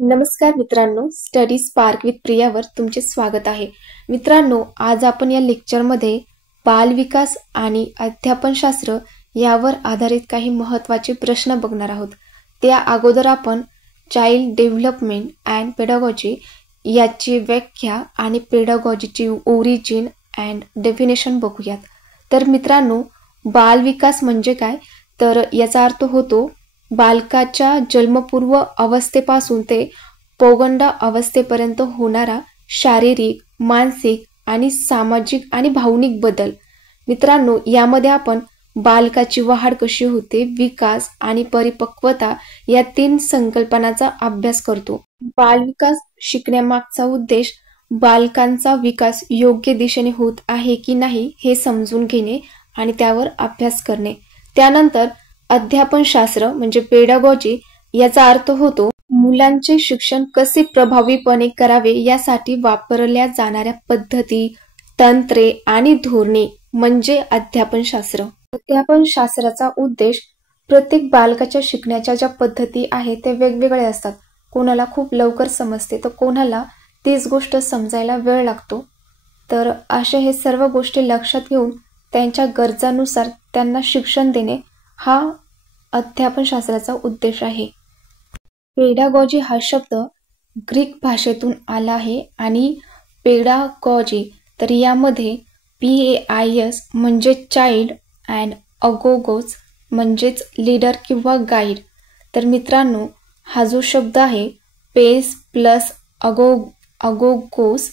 नमस्कार मित्रांनो, study spark with प्रियावर तुमचे स्वागत आहे. मित्रांनो, आज आपण या लेक्चरमध्ये बालविकास आणि अध्यापनशास्त्र यावर आधारित काही महत्त्वाचे प्रश्न बघणार आहोत. त्या अगोदर आपण चाइल्ड डेव्हलपमेंट अँड पेडागॉजी याची व्याख्या आणि पेडागॉजीची ओरिजिन अँड डेफिनेशन बघूयात. तर मित्रांनो, बालविकास म्हणजे काय? तर याचा अर्थ होतो बालकाच्या जन्मपूर्व अवस्थेपासून ते पौगंड अवस्थेपर्यंत होणारा शारीरिक, मानसिक आणि सामाजिक आणि भावनिक बदल. मित्रांनो, यामध्ये आपण बालकाची वाढ कशी होते, विकास आणि परिपक्वता या 3 संकल्पनांचा अभ्यास करतो. बालविकास शिकण्यामागचा उद्देश बालकांचा विकास योग्य दिशेने होत आहे की नाही हे समजून घेणे आणि त्यावर अभ्यास करणे. त्यानंतर अध्यापनशास्त्र म्हणजे पेडागॉजी याचा अर्थ होतो मुलांचे शिक्षण कसे प्रभावीपणे करावे यासाठी वापरल्या जाणाऱ्या पद्धती, तंत्रे आणि धोरणे म्हणजे अध्यापनशास्त्र. अध्यापनशास्त्राचा उद्देश प्रत्येक बालकाच्या शिकण्याच्या ज्या पद्धती आहेत त्या वेगवेगळ्या असतात. कोणाला खूप लवकर समजते तर कोणाला तीच गोष्ट समजायला वेळ लागतो. तर अशा हे सर्व गोष्टी लक्षात घेऊन त्यांच्या गरजानुसार त्यांना शिक्षण देणे हा अध्यापनशास्त्राचा उद्देश आहे. पेडागॉजी हा शब्द ग्रीक भाषेतून आला आहे आणि पेडागॉजी तर यामध्ये PAIS म्हणजे चाइल्ड अँड अगोगोस म्हणजेच लीडर किंवा गाईड. तर मित्रांनो, हा जो शब्द आहे पेस प्लस अगोगोस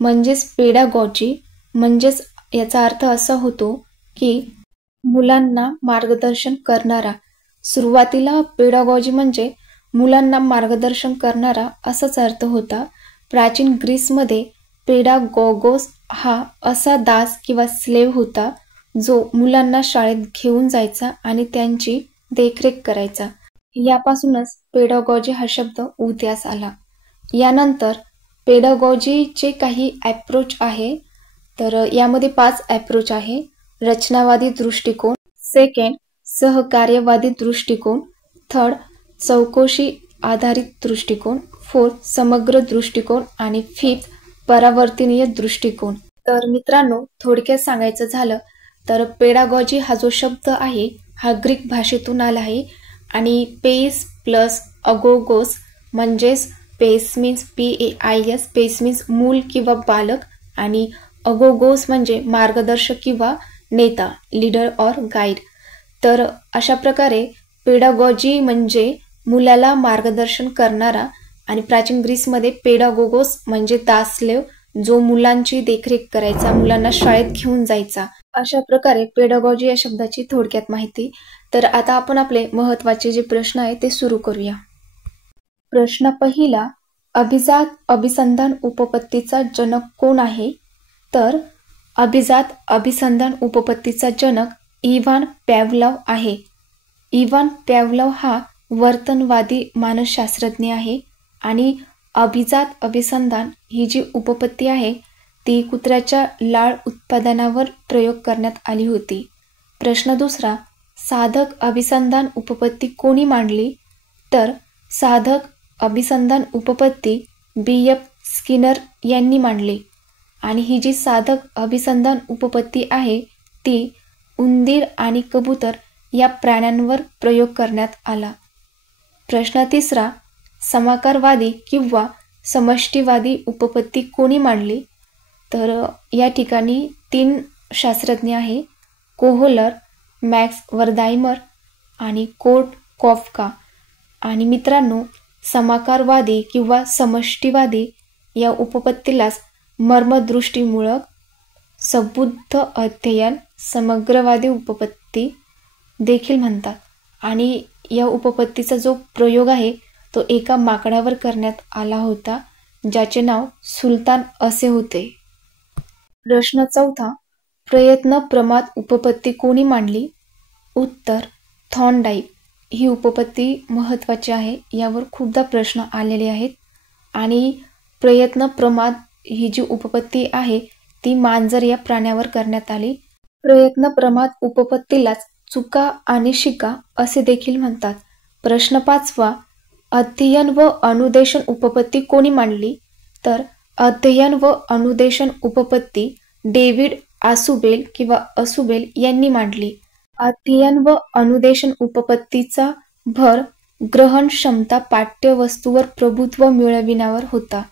म्हणजेच पेडागॉजी म्हणजेच याचा अर्थ असा होतो की मुलांना मार्गदर्शन करणारा. सुरुवातीला पेडागॉजी म्हणजे मुलांना मार्गदर्शन करणारा असाच अर्थ होता. प्राचीन ग्रीसमध्ये पेडागॉगोस हा असा दास किंवा स्लेव होता जो मुलांना शाळेत घेऊन जायचा आणि त्यांची देखरेख करायचा. यापासूनच पेडागॉजी हा शब्द उदयास आला. यानंतर पेडागॉजीचे काही अप्रोच आहे. तर यामध्ये 5 अप्रोच आहे. रचनावादी दृष्टिकोन, सेकंड सहकार्यवादी दृष्टिकोन, थर्ड चौकशी आधारित दृष्टिकोन, फोर्थ समग्र दृष्टिकोन आणि फिफ्थ परावर्तनीय दृष्टिकोन. तर मित्रांनो, थोडक्यात सांगायचं झालं तर पेडागॉजी हा जो शब्द आहे हा ग्रीक भाषेतून आला आहे आणि पेस प्लस अगोगोस म्हणजेच पेस मीन्स PAIS, पेस मीन्स मूल किंवा बालक आणि अगोगोस म्हणजे मार्गदर्शक किंवा नेता, लीडर ऑर गाईड. तर अशा प्रकारे पेडागॉजी म्हणजे मुलाला मार्गदर्शन करणारा आणि प्राचीन ग्रीसमध्ये पेडागोगोस म्हणजे दासलेव जो मुलांची देखरेख करायचा, मुलांना शाळेत घेऊन जायचा. अशा प्रकारे पेडागॉजी या शब्दाची थोडक्यात माहिती. तर आता आपण आपले महत्त्वाचे जे प्रश्न आहे ते सुरू करूया. प्रश्न पहिला, अभिजात अभिसंधान उपपत्तीचा जनक कोण आहे? तर अभिजात अभिसंधान उपपत्तीचा जनक इव्हान पॅव्लव आहे. इव्हान पॅव्लव हा वर्तनवादी मानसशास्त्रज्ञ आहे आणि अभिजात अभिसंधान ही जी उपपत्ती आहे ती कुत्र्याच्या लाळ उत्पादनावर प्रयोग करण्यात आली होती. प्रश्न दुसरा, साधक अभिसंधान उपपत्ती कोणी मांडली? तर साधक अभिसंधान उपपत्ती BF स्किनर यांनी मांडली आणि ही जी साधक अभिसंधान उपपत्ती आहे ती उंदीर आणि कबूतर या प्राण्यांवर प्रयोग करण्यात आला. प्रश्न तिसरा, समाकारवादी किंवा समष्टीवादी उपपत्ती कोणी मांडली? तर या ठिकाणी 3 शास्त्रज्ञ आहे, कोहलर, मॅक्स वर्धायमर आणि कोर्ट कॉफका. आणि मित्रांनो, समाकारवादी किंवा समष्टीवादी या उपपत्तीलाच मर्मदृष्टीमूलक, सबुद्ध अध्ययन, समग्रवादी उपपत्ती देखील म्हणतात. आणि या उपपत्तीचा जो प्रयोग आहे तो एका माकडावर करण्यात आला होता ज्याचे नाव सुलतान असे होते. प्रश्न चौथा, प्रयत्न प्रमाद उपपत्ती कोणी मांडली? उत्तर थॉर्नडाईक. ही उपपत्ती महत्त्वाची आहे, यावर खूपदा प्रश्न आलेले आहेत. आणि प्रयत्न प्रमाद ही जी उपपत्ती आहे ती मांजर या प्राण्यावर करण्यात आली. प्रयत्न प्रमाद उपपत्तीलाच चुका आणि शिका असे देखील म्हणतात. प्रश्न पाचवा, अध्ययन व अनुदेशन उपपत्ती कोणी मांडली? तर अध्ययन व अनुदेशन उपपत्ती डेव्हिड आसुबेल किंवा असुबेल यांनी मांडली. अध्ययन व अनुदेशन उपपत्तीचा भर ग्रहण क्षमता पाठ्यवस्तूवर प्रभुत्व मिळविण्यावर होता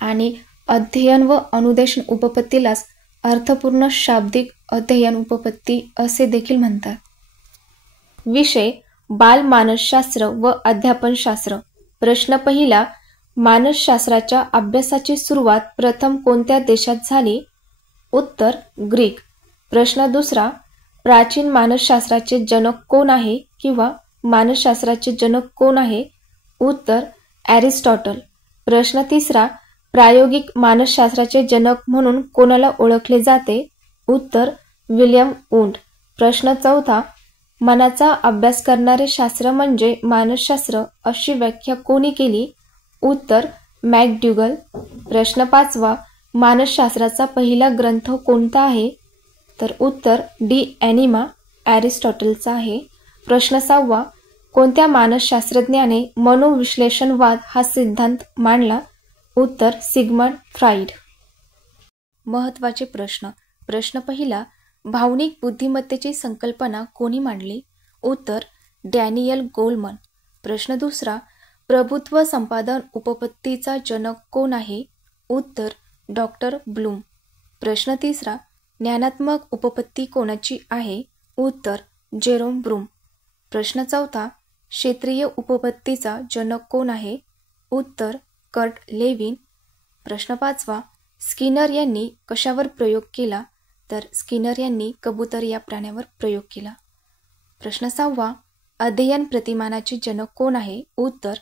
आणि अध्ययन व अनुदेशन उपपत्तीलाच अर्थपूर्ण शाब्दिक अध्ययन उपपत्ती असे देखील म्हणतात. विषय बाल मानसशास्त्र व अध्यापनशास्त्र. प्रश्न पहिला, मानसशास्त्राच्या अभ्यासाची सुरुवात प्रथम कोणत्या देशात झाली? उत्तर ग्रीक. प्रश्न दुसरा, प्राचीन मानसशास्त्राचे जनक कोण आहे किंवा मानसशास्त्राचे जनक कोण आहे? उत्तर ॲरिस्टॉटल. प्रश्न तिसरा, प्रायोगिक मानसशास्त्राचे जनक म्हणून कोणाला ओळखले जाते? उत्तर विल्यम वुंड. प्रश्न चौथा, मनाचा अभ्यास करणारे शास्त्र म्हणजे मानसशास्त्र अशी व्याख्या कोणी केली? उत्तर मॅकडुगल. प्रश्न पाचवा, मानसशास्त्राचा पहिला ग्रंथ कोणता आहे? तर उत्तर डी ॲनिमा ॲरिस्टॉटलचा आहे. प्रश्न सहावा, कोणत्या मानसशास्त्रज्ञाने मनोविश्लेषणवाद हा सिद्धांत मांडला? उत्तर सिग्मंड फ्राईड. महत्त्वाचे प्रश्न. प्रश्न पहिला, भावनिक बुद्धिमत्तेची संकल्पना कोणी मांडली? उत्तर डॅनियल गोलमन. प्रश्न दुसरा, प्रभुत्व संपादन उपपत्तीचा जनक कोण आहे? उत्तर डॉक्टर ब्लूम. प्रश्न तिसरा, ज्ञानात्मक उपपत्ती कोणाची आहे? उत्तर जेरोम ब्रूम. प्रश्न चौथा, क्षेत्रीय उपपत्तीचा जनक कोण आहे? उत्तर कर्ट लेविन. प्रश्न पाचवा, स्किनर यांनी कशावर प्रयोग केला? तर स्किनर यांनी कबूतर या प्राण्यावर प्रयोग केला. प्रश्न सहावा, अध्ययन प्रतिमानाचे जनक कोण आहे? उत्तर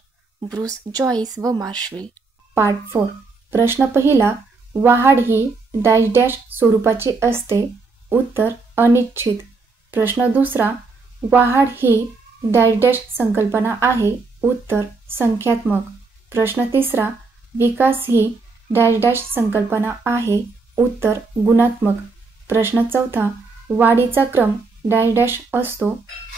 ब्रूस जॉईस व मार्शविल. पार्ट 4. प्रश्न पहिला, वाढ ही डॅश डॅश स्वरूपाची असते? उत्तर अनिश्चित. प्रश्न दुसरा, वाढ ही डॅश डॅश संकल्पना आहे? उत्तर संख्यात्मक. प्रश्न तिसरा, विकास ही डॅश डॅश संकल्पना आहे? उत्तर गुणात्मक. प्रश्न चौथा, वाढीचा क्रम डॅश डॅश असतो?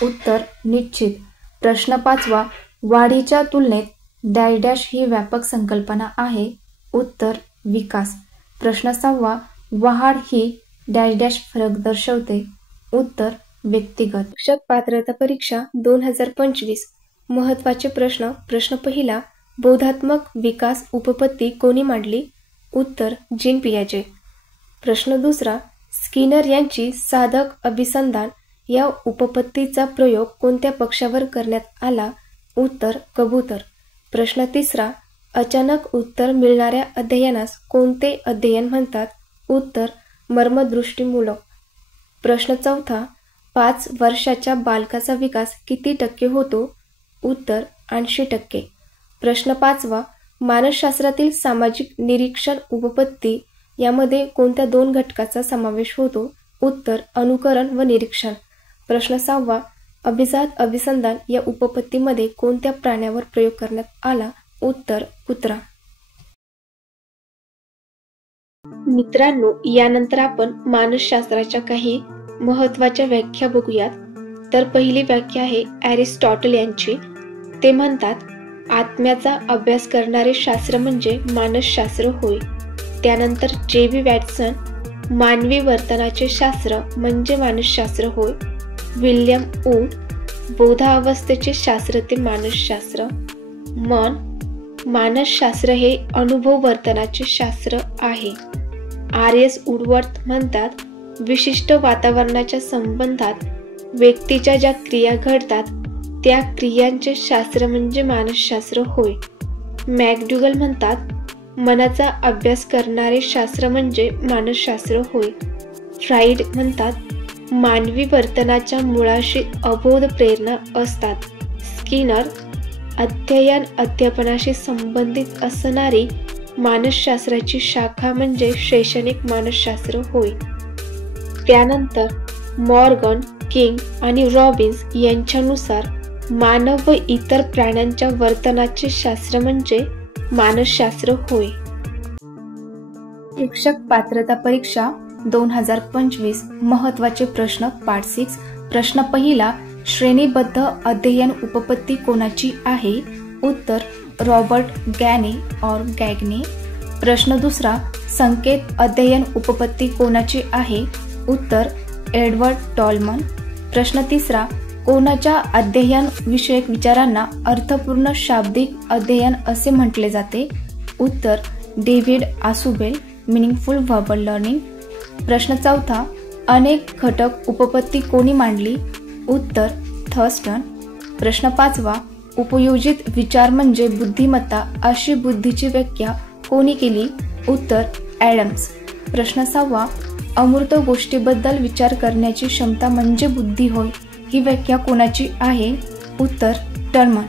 उत्तर निश्चित. प्रश्न पाचवा, वाढीच्या तुलनेत डॅश डॅश ही व्यापक संकल्पना आहे? उत्तर विकास. प्रश्न सहावा, वाढ ही डॅश डॅश फरक दर्शवते? उत्तर व्यक्तिगत. शिक्षक पात्रता परीक्षा 2025. महत्त्वाचे प्रश्न. प्रश्न पहिला, बोधात्मक विकास उपपत्ती कोणी मांडली? उत्तर जीन पियाजे. प्रश्न दुसरा, स्किनर यांची साधक अभिसंधान या उपपत्तीचा प्रयोग कोणत्या पक्ष्यावर करण्यात आला? उत्तर कबूतर. प्रश्न तिसरा, अचानक उत्तर मिळणाऱ्या अध्ययनास कोणते अध्ययन म्हणतात? उत्तर मर्मदृष्टीमूलक. प्रश्न चौथा, 5 वर्षाच्या बालकाचा विकास किती टक्के होतो? उत्तर 80%. प्रश्न पाचवा, मानसशास्त्रातील सामाजिक निरीक्षण उपपत्ती यामध्ये कोणत्या 2 घटकाचा समावेश होतो? उत्तर अनुकरण व निरीक्षण. प्रश्न सहावा, अभिजात अभिसंधान या उपपत्तीमध्ये कोणत्या प्राण्यावर प्रयोग करण्यात आला? उत्तर कुत्रा. मित्रांनो, यानंतर आपण मानसशास्त्राच्या काही महत्त्वाच्या व्याख्या बघूयात. तर पहिली व्याख्या आहे ॲरिस्टॉटल यांची. ते म्हणतात, आत्म्याचा अभ्यास करणारे शास्त्र म्हणजे मानसशास्त्र होय. त्यानंतर जे.बी. वॅटसन, मानवी वर्तनाचे शास्त्र म्हणजे मानसशास्त्र होय. विल्यम वूड, बोधावस्थेचे शास्त्र ते मानसशास्त्र. मानसशास्त्र हे अनुभव वर्तनाचे शास्त्र आहे. आर.एस. वुडवर्थ म्हणतात, विशिष्ट वातावरणाच्या संबंधात व्यक्तीच्या ज्या क्रिया घडतात त्या क्रियांचे शास्त्र म्हणजे मानसशास्त्र होय. मॅकडुगल म्हणतात, मनाचा अभ्यास करणारे शास्त्र म्हणजे मानसशास्त्र होय. फ्राईड म्हणतात, मानवी वर्तनाच्या मुळाशी अबोध प्रेरणा असतात. स्किनर, अध्ययन अध्यापनाशी संबंधित असणारी मानसशास्त्राची शाखा म्हणजे शैक्षणिक मानसशास्त्र होय. त्यानंतर मॉर्गन, किंग आणि रॉबिन्स यांच्यानुसार मानव व इतर प्राण्यांच्या वर्तनाचे शास्त्र म्हणजे मानसशास्त्र होय. शिक्षक पात्रता परीक्षा 2025. महत्त्वाचे प्रश्न. पार्ट 6. प्रश्न पहिला, श्रेणीबद्ध अध्ययन उपपत्ती कोणाची आहे? उत्तर रॉबर्ट गॅने और गॅगने. प्रश्न दुसरा, संकेत अध्ययन उपपत्ती कोणाची आहे? उत्तर एडवर्ड टॉलमन. प्रश्न तिसरा, कोणाच्या अध्ययन विषयक विचारांना अर्थपूर्ण शाब्दिक अध्ययन असे म्हटले जाते? उत्तर David Ausubel, meaningful verbal learning. प्रश्न चौथा, अनेक घटक उपपत्ती कोणी मांडली? उत्तर थर्स्टन. प्रश्न पाचवा, उपयोजित विचार म्हणजे बुद्धिमत्ता अशी बुद्धीची व्याख्या कोणी केली? उत्तर ॲडम्स. प्रश्न सहावा, अमूर्त गोष्टीबद्दल विचार करण्याची क्षमता म्हणजे बुद्धी होय ही व्याख्या कोणाची आहे? उत्तर टर्मन.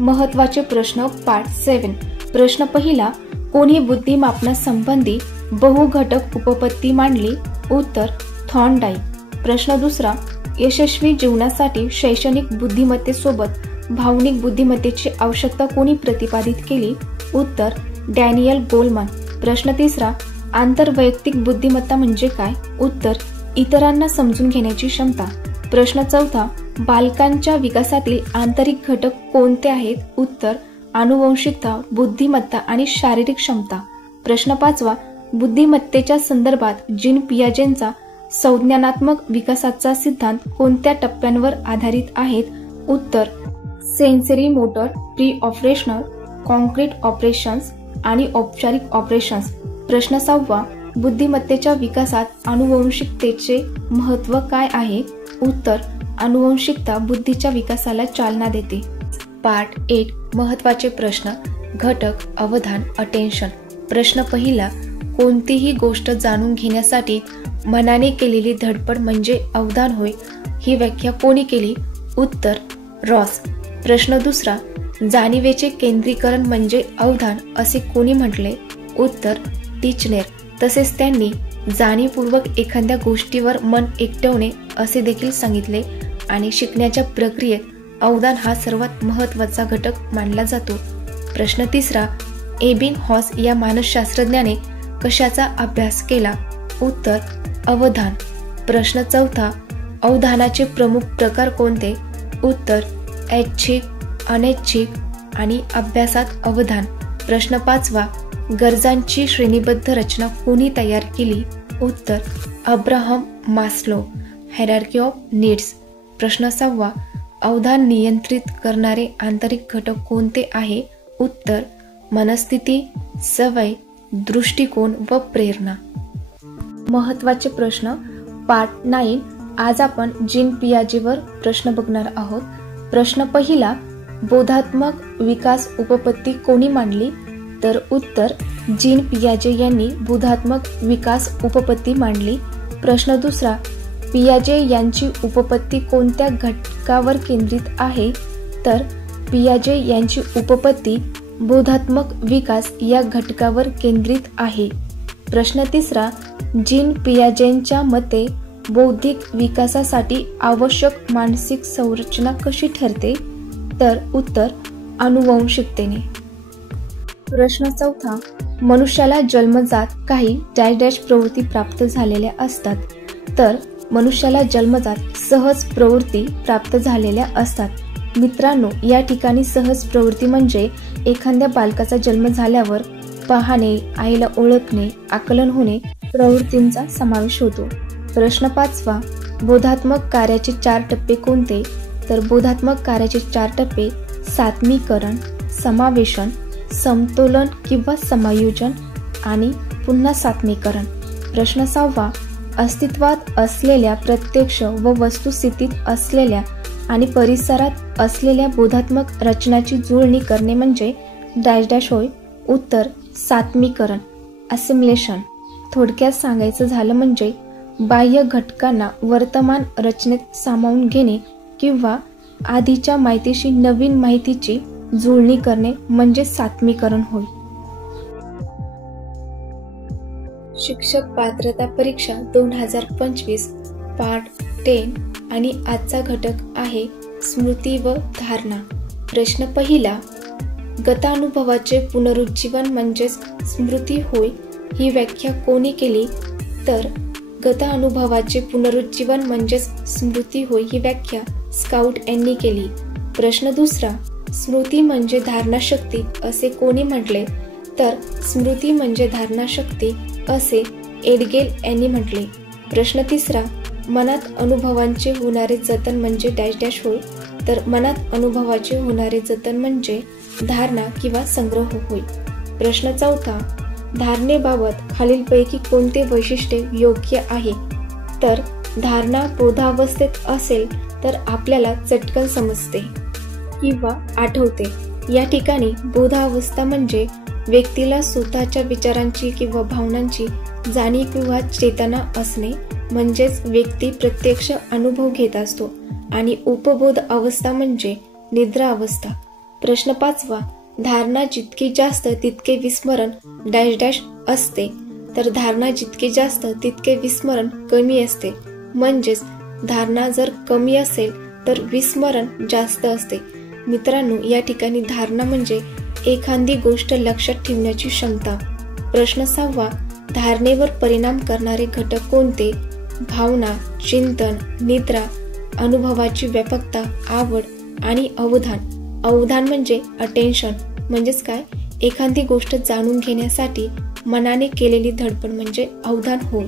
महत्त्वाचे प्रश्न पार्ट 7. प्रश्न पहिला, कोणी बुद्धिमापनासंबंधी बहुघटक उपपत्ती मांडली? उत्तर थॉर्नडाईक. प्रश्न दुसरा, यशस्वी जीवनासाठी शैक्षणिक बुद्धिमत्तेसोबत भावनिक बुद्धिमत्तेची आवश्यकता कोणी प्रतिपादित केली? उत्तर डॅनियल गोलमन. प्रश्न तिसरा, आंतरवैयक्तिक बुद्धिमत्ता म्हणजे काय? उत्तर इतरांना समजून घेण्याची क्षमता. प्रश्न चौथा, बालकांच्या विकासातील आंतरिक घटक कोणते आहेत? उत्तर आनुवंशिकता, बुद्धिमत्ता आणि शारीरिक क्षमता. प्रश्न पाचवा, बुद्धिमत्तेच्या संदर्भात जीन पियाजेंचा संज्ञानात्मक विकासाचा सिद्धांत कोणत्या टप्प्यांवर आधारित आहेत? उत्तर sensory motor, pre operational, concrete operations आणि औपचारिक ऑपरेशन्स. प्रश्न सहावा, बुद्धिमत्तेच्या विकासात आनुवंशिकतेचे महत्त्व काय आहे? उत्तर आनुवंशिकता बुद्धीच्या विकासाला चालना देते. पार्ट 8. महत्त्वाचे प्रश्न, घटक, अवधान, अटेन्शन. प्रश्न पहिला, कोणतीही गोष्ट जाणून घेण्यासाठी मनाने केलेली धडपड म्हणजे अवधान होय ही व्याख्या कोणी केली? उत्तर रॉस. प्रश्न दुसरा, जाणीवेचे केंद्रीकरण म्हणजे अवधान असे कोणी म्हटले? उत्तर टिचनेर. तसेच त्यांनी जाणीवपूर्वक एखाद्या गोष्टीवर मन एकटवणे असे देखील सांगितले आणि शिकण्याच्या प्रक्रियेत अवधान हा सर्वात महत्त्वाचा घटक मानला जातो. प्रश्न तिसरा, एबिंगहॉस या मानसशास्त्रज्ञाने कशाचा अभ्यास केला? उत्तर अवधान. प्रश्न चौथा, अवधानाचे प्रमुख प्रकार कोणते? उत्तर ऐच्छिक, अनैच्छिक आणि अभ्यासात अवधान. प्रश्न पाचवा, गरजांची श्रेणीबद्ध रचना कोणी तयार केली? उत्तर Abraham Maslow, hierarchy of needs. प्रश्न सहावा, अवधान नियंत्रित करणारे आंतरिक घटक कोणते आहे? उत्तर मनस्थिती, सवय, दृष्टिकोन व प्रेरणा. महत्त्वाचे प्रश्न पार्ट 9. आज आपण जीन पियाजेवर प्रश्न बघणार आहोत. प्रश्न पहिला, बोधात्मक विकास उपपत्ती कोणी मांडली? तर उत्तर जीन पियाजे यांनी बोधात्मक विकास उपपत्ती मांडली. प्रश्न दुसरा, पियाजे यांची उपपत्ती कोणत्या घटकावर केंद्रित आहे? तर पियाजे यांची उपपत्ती बोधात्मक विकास या घटकावर केंद्रित आहे. प्रश्न तिसरा, जीन पियाजेंच्या मते बौद्धिक विकासासाठी आवश्यक मानसिक संरचना कशी ठरते? तर उत्तर आनुवंशिकतेने. प्रश्न चौथा, मनुष्याला जन्मजात काही डॅश डॅश प्रवृत्ती प्राप्त झालेल्या असतात. तर मनुष्याला जन्मजात सहज प्रवृत्ती प्राप्त झालेल्या असतात. मित्रांनो, या ठिकाणी सहज प्रवृत्ती म्हणजे एखाद्या बालकाचा जन्म झाल्यावर पाहणे, आईला ओळखणे, आकलन होणे प्रवृत्तींचा समावेश होतो. प्रश्न पाचवा, बोधात्मक कार्याचे 4 टप्पे कोणते? तर बोधात्मक कार्याचे 4 टप्पे सात्मीकरण, समावेशन, समतोलन किंवा समायोजन आणि पुन्हा सात्मीकरण. प्रश्न सहावा, अस्तित्वात असलेल्या प्रत्यक्ष व वस्तुस्थितीत असलेल्या आणि परिसरात असलेल्या बोधात्मक रचनाची जुळणी करणे म्हणजे डॅश डॅश होय. उत्तर सात्मीकरण, असिमिलेशन. थोडक्यात सांगायचं झालं म्हणजे बाह्य घटकांना वर्तमान रचनेत सामावून घेणे किंवा आधीच्या माहितीशी नवीन माहितीची जुळणी करणे म्हणजे सात्मीकरण होय. शिक्षक पात्रता परीक्षा 2025 पार्ट 10 आणि आजचा घटक आहे स्मृती व धारणा. प्रश्न पहिला, गतानुभवाचे पुनरुज्जीवन म्हणजेच स्मृती होय ही व्याख्या कोणी केली? तर गतानुभवाचे पुनरुज्जीवन म्हणजेच स्मृती होय ही व्याख्या स्काउट यांनी केली. प्रश्न दुसरा, स्मृती म्हणजे धारणाशक्ती असे कोणी म्हटले? तर स्मृती म्हणजे धारणाशक्ती असे एडगेल यांनी म्हटले. प्रश्न तिसरा, मनात अनुभवांचे होणारे जतन म्हणजे डॅश डॅश होय? तर मनात अनुभवाचे होणारे जतन म्हणजे धारणा किंवा संग्रह होय. प्रश्न चौथा, धारणेबाबत खालीलपैकी कोणते वैशिष्ट्य योग्य आहे? तर धारणा बोधावस्थेत असेल तर आपल्याला चटकन समजते किंवा आठवते. या ठिकाणी बोधावस्था म्हणजे व्यक्तीला स्वतःच्या विचारांची किंवा भावनांची जाणीव किंवा चेतना असणे, म्हणजेच व्यक्ती प्रत्यक्ष अनुभव घेत असतो. आणि उपबोध अवस्था म्हणजे निद्रा अवस्था. प्रश्न पाचवा, धारणा जितकी जास्त तितके विस्मरण डॅश डॅश असते. तर धारणा जितके जास्त तितके विस्मरण कमी असते, म्हणजेच धारणा जर कमी असेल तर विस्मरण जास्त असते. मित्रांनो, या ठिकाणी धारणा म्हणजे एखादी गोष्ट लक्षात ठेवण्याची क्षमता. प्रश्न सहावा, धारणेवर परिणाम करणारे घटक कोणते? भावना, चिंतन, निद्रा, अनुभवाची व्यापकता, आवड आणि अवधान. अवधान म्हणजे अटेन्शन, म्हणजेच काय? एखादी गोष्ट जाणून घेण्यासाठी मनाने केलेली धडपड म्हणजे अवधान होय.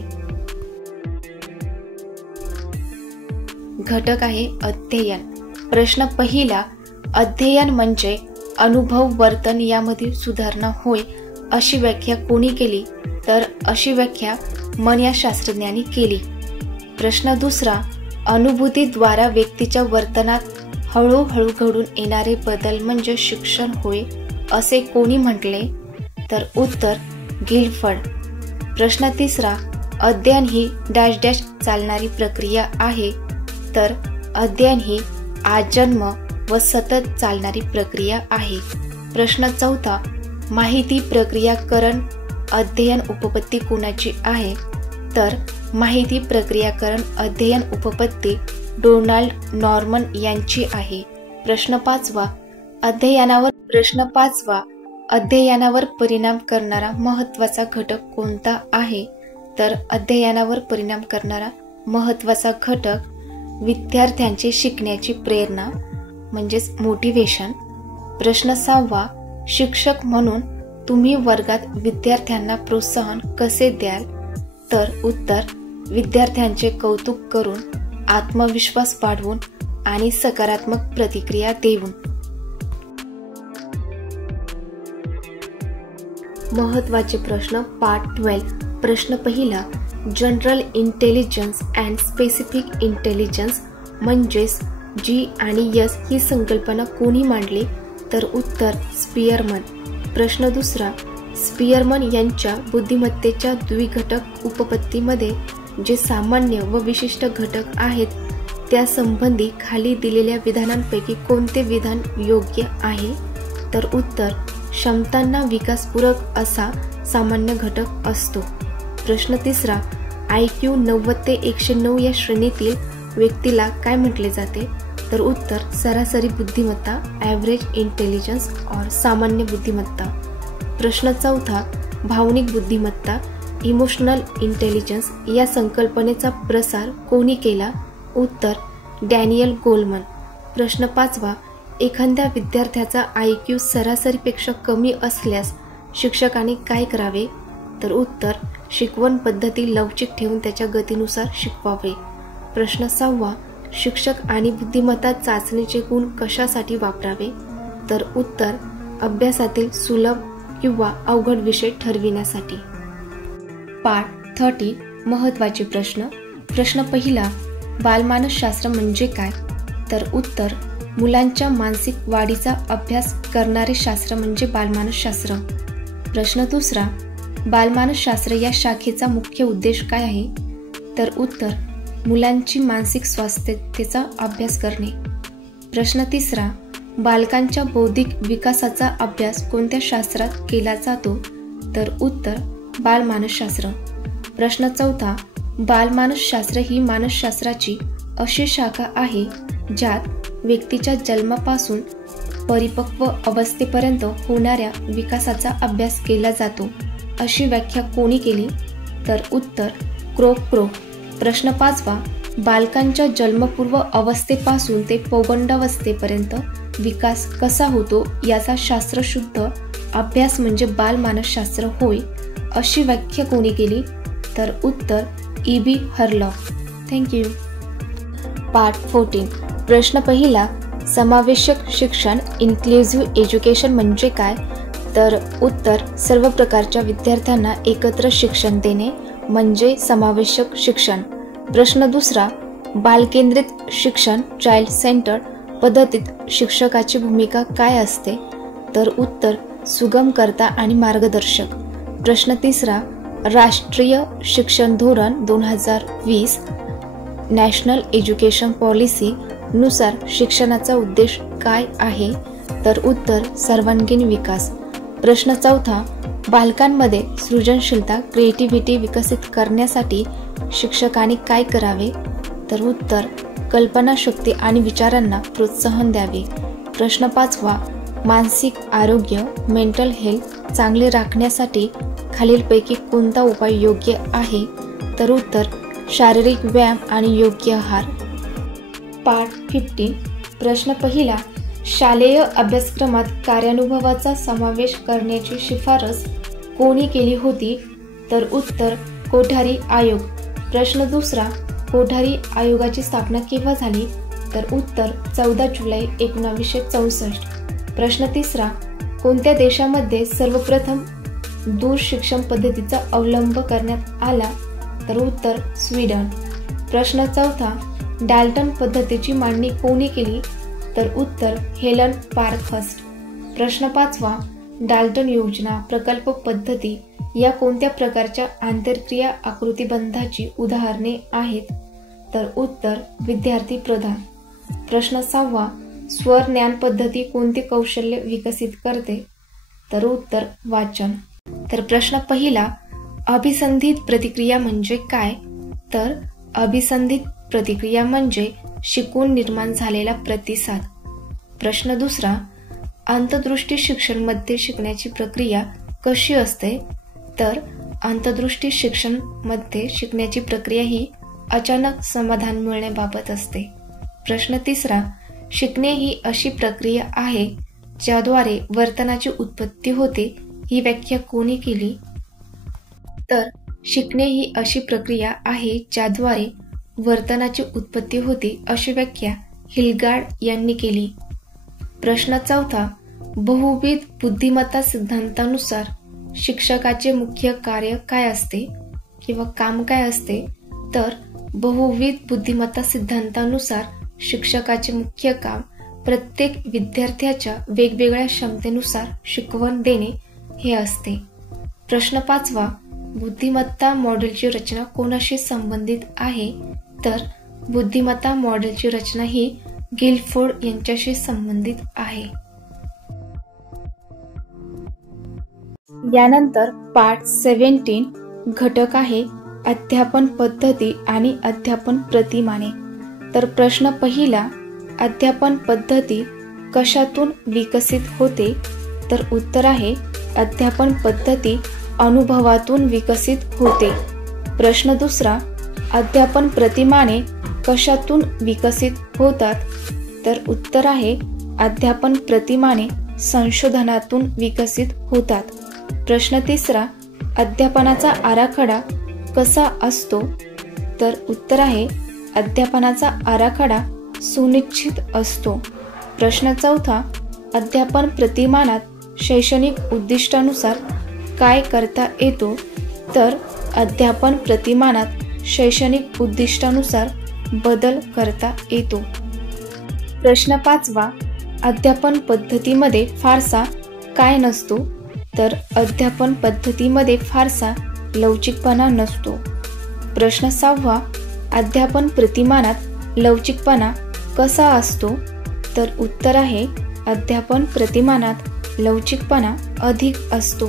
घटक आहे अध्ययन. प्रश्न पहिला, अध्ययन म्हणजे अनुभव वर्तन यामधील सुधारणा होय अशी व्याख्या कोणी केली? तर अशी व्याख्या मन या शास्त्रज्ञांनी केली. प्रश्न दुसरा, अनुभूतीद्वारा व्यक्तीच्या वर्तनात हळूहळू घडून येणारे बदल म्हणजे शिक्षण होय असे कोणी म्हटले? तर उत्तर गिलफर्ड. प्रश्न तिसरा, अध्ययन ही डॅश डॅश चालणारी प्रक्रिया आहे. तर अध्ययन ही आजन्म व सतत चालणारी प्रक्रिया आहे. प्रश्न चौथा, माहिती प्रक्रियाकरण अध्ययन उपपत्ती कोणाची आहे? तर माहिती प्रक्रियाकरण अध्ययन उपपत्ती डोनाल्ड नॉर्मन यांची आहे. प्रश्न पाचवा, अध्ययनावर परिणाम करणारा महत्त्वाचा घटक कोणता आहे? तर अध्ययनावर परिणाम करणारा महत्त्वाचा घटक विद्यार्थ्यांची शिकण्याची प्रेरणा म्हणजेच मोटिवेशन. प्रश्न सहावा, शिक्षक म्हणून तुम्ही वर्गात विद्यार्थ्यांना प्रोत्साहन कसे द्याल? तर उत्तर विद्यार्थ्यांचे कौतुक करून, आत्मविश्वास वाढवून आणि सकारात्मक प्रतिक्रिया देऊन. महत्त्वाचे प्रश्न पार्ट 12. प्रश्न पहिला, general intelligence and specific intelligence म्हणजेच जी आणि यस ही संकल्पना कोणी मांडली? तर उत्तर स्पियरमन. प्रश्न दुसरा, स्पियरमन यांच्या बुद्धिमत्तेच्या द्विघटक उपपत्तीमध्ये जे सामान्य व विशिष्ट घटक आहेत त्या संबंधी खाली दिलेल्या विधानांपैकी कोणते विधान योग्य आहे? तर उत्तर क्षमतांना विकासपूरक असा सामान्य घटक असतो. प्रश्न तिसरा, IQ 90 ते 109 या श्रेणीतील व्यक्तीला काय म्हटले जाते? तर उत्तर सरासरी बुद्धिमत्ता, ॲव्हरेज इंटेलिजन्स और सामान्य बुद्धिमत्ता. प्रश्न चौथा, भावनिक बुद्धिमत्ता इमोशनल इंटेलिजन्स या संकल्पनेचा प्रसार कोणी केला? उत्तर डॅनियल गोलमन. प्रश्न पाचवा, एखाद्या विद्यार्थ्याचा IQ सरासरीपेक्षा कमी असल्यास शिक्षकाने काय करावे? तर उत्तर शिकवण पद्धती लवचिक ठेवून त्याच्या गतीनुसार शिकवावे. प्रश्न सहावा, शिक्षक आणि बुद्धिमत्ता चाचणीचे गुण कशासाठी वापरावे? तर उत्तर अभ्यासातील सुलभ किंवा अवघड विषय ठरविण्यासाठी. पार्ट 30. महत्त्वाचे प्रश्न. प्रश्न पहिला, बालमानसशास्त्र म्हणजे काय? तर उत्तर मुलांच्या मानसिक वाढीचा अभ्यास करणारे शास्त्र म्हणजे बालमानसशास्त्र. प्रश्न दुसरा, बालमानसशास्त्र या शाखेचा मुख्य उद्देश काय आहे? तर उत्तर मुलांची मानसिक स्वास्थ्यतेचा अभ्यास करणे. प्रश्न तिसरा, बालकांच्या बौद्धिक विकासाचा अभ्यास कोणत्या शास्त्रात केला जातो? तर उत्तर बालमानसशास्त्र. प्रश्न चौथा, बालमानसशास्त्र ही मानसशास्त्राची अशी शाखा आहे ज्यात व्यक्तीच्या जन्मापासून परिपक्व अवस्थेपर्यंत होणाऱ्या विकासाचा अभ्यास केला जातो अशी व्याख्या कोणी केली? तर उत्तर क्रोक्रो. प्रश्न पाचवा, बालकांच्या जन्मपूर्व अवस्थेपासून ते पौगंडावस्थेपर्यंत विकास कसा होतो याचा शास्त्रशुद्ध अभ्यास म्हणजे बालमानसशास्त्र होय, अशी व्याख्या कोणी केली? तर उत्तर E.B. हरलॉक. थँक्यू. पार्ट 14. प्रश्न पहिला, समावेशक शिक्षण इन्क्लुझिव्ह एज्युकेशन म्हणजे काय? तर उत्तर सर्व प्रकारच्या विद्यार्थ्यांना एकत्र शिक्षण देणे म्हणजे समावेशक शिक्षण. प्रश्न दुसरा, बालकेंद्रित शिक्षण चाइल्ड सेंटर्ड पद्धतीत शिक्षकाची भूमिका काय असते? तर उत्तर सुगमकर्ता आणि मार्गदर्शक. प्रश्न तिसरा, राष्ट्रीय शिक्षण धोरण 2020 नॅशनल एज्युकेशन पॉलिसी नुसार शिक्षणाचा उद्देश काय आहे? तर उत्तर सर्वांगीण विकास. प्रश्न चौथा, बालकांमध्ये सृजनशीलता क्रिएटिव्हिटी विकसित करण्यासाठी शिक्षकांनी काय करावे? तर उत्तर कल्पनाशक्ती आणि विचारांना प्रोत्साहन द्यावे. प्रश्न पाचवा, मानसिक आरोग्य मेंटल हेल्थ चांगले राखण्यासाठी खालीलपैकी कोणता उपाय योग्य आहे? तर उत्तर शारीरिक व्यायाम आणि योग्य आहार. पार्ट 15. प्रश्न पहिला, शालेय अभ्यासक्रमात कार्यानुभवाचा समावेश करण्याची शिफारस कोणी केली होती? तर उत्तर कोठारी आयोग. प्रश्न दुसरा, कोठारी आयोगाची स्थापना केव्हा झाली? तर उत्तर 14 जुलै 1964. प्रश्न तिसरा, कोणत्या देशामध्ये सर्वप्रथम दूर शिक्षण पद्धतीचा अवलंब करण्यात आला? तर उत्तर स्वीडन. प्रश्न चौथा, डाल्टन पद्धतीची मांडणी कोणी केली? तर उत्तर हेलन पारखस्ट. प्रश्न पाचवा, डाल्टन योजना प्रकल्प पद्धती या कोणत्या प्रकारच्या आंतरक्रिया आकृतिबंधाची उदाहरणे आहेत? तर उत्तर विद्यार्थी प्रधान. प्रश्न सहावा, स्वर ज्ञान पद्धती कोणते कौशल्य विकसित करते? तर उत्तर वाचन. तर प्रश्न पहिला, अभिसंधित प्रतिक्रिया म्हणजे काय? तर अभिसंधित प्रतिक्रिया म्हणजे शिकून निर्माण झालेला प्रतिसाद. प्रश्न दुसरा, अंतर्दृष्टी शिक्षण मध्ये शिकण्याची प्रक्रिया कशी असते? तर अंतर्दृष्टी शिक्षण मध्ये शिकण्याची प्रक्रिया ही अचानक समाधान मिळण्याबाबत असते. प्रश्न तिसरा, शिकणे ही अशी प्रक्रिया आहे ज्याद्वारे वर्तनाची उत्पत्ती होते, ही व्याख्या कोणी केली? तर शिकणे ही अशी प्रक्रिया आहे ज्याद्वारे वर्तनाची उत्पत्ती होते, अशी व्याख्या हिलगार्ड यांनी केली. प्रश्न चौथा, बहुविध बुद्धिमत्ता सिद्धांतानुसार शिक्षकाचे मुख्य कार्य काय असते किंवा काम काय असते? तर बहुविध बुद्धिमत्ता सिद्धांतानुसार शिक्षकाचे मुख्य काम प्रत्येक विद्यार्थ्याच्या वेगवेगळ्या क्षमतेनुसार शिकवण देणे हे असते. प्रश्न पाचवा, बुद्धिमत्ता मॉडेलची रचना कोणाशी संबंधित आहे? तर बुद्धिमत्ता मॉडेलची रचना ही गिलफोर्ड यांच्याशी संबंधित आहे. यानंतर पार्ट 17 घटक आहे अध्यापन पद्धती आणि अध्यापन प्रतिमाने. तर प्रश्न पहिला, अध्यापन पद्धती कशातून विकसित होते? तर उत्तर आहे अध्यापन पद्धती अनुभवातून विकसित होते. प्रश्न दुसरा, अध्यापन प्रतिमाने कशातून विकसित होतात? तर उत्तर आहे अध्यापन प्रतिमाने संशोधनातून विकसित होतात. प्रश्न तिसरा, अध्यापनाचा आराखडा कसा असतो? तर उत्तर आहे अध्यापनाचा आराखडा सुनिश्चित असतो. प्रश्न चौथा, अध्यापन प्रतिमानात शैक्षणिक उद्दिष्टानुसार काय करता येतो? तर अध्यापन प्रतिमानात शैक्षणिक उद्दिष्टानुसार बदल करता येतो. प्रश्न पाचवा, अध्यापन पद्धतीमध्ये फारसा काय नसतो? तर अध्यापन पद्धतीमध्ये फारसा लवचिकपणा नसतो. प्रश्न सहावा, अध्यापन प्रतिमानात लवचिकपणा कसा असतो? तर उत्तर आहे अध्यापन प्रतिमानात लवचिकपणा अधिक असतो.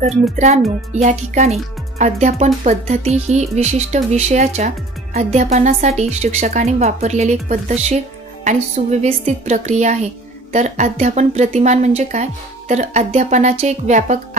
तर मित्रांनो, या ठिकाणी अध्यापन पद्धती ही विशिष्ट विषयाच्या अध्यापनासाठी शिक्षकांनी वापरलेली एक पद्धतशीर आणि सुव्यवस्थित प्रक्रिया आहे. तर अध्यापन प्रतिमान म्हणजे काय? तर अध्यापनाचे एक व्यापक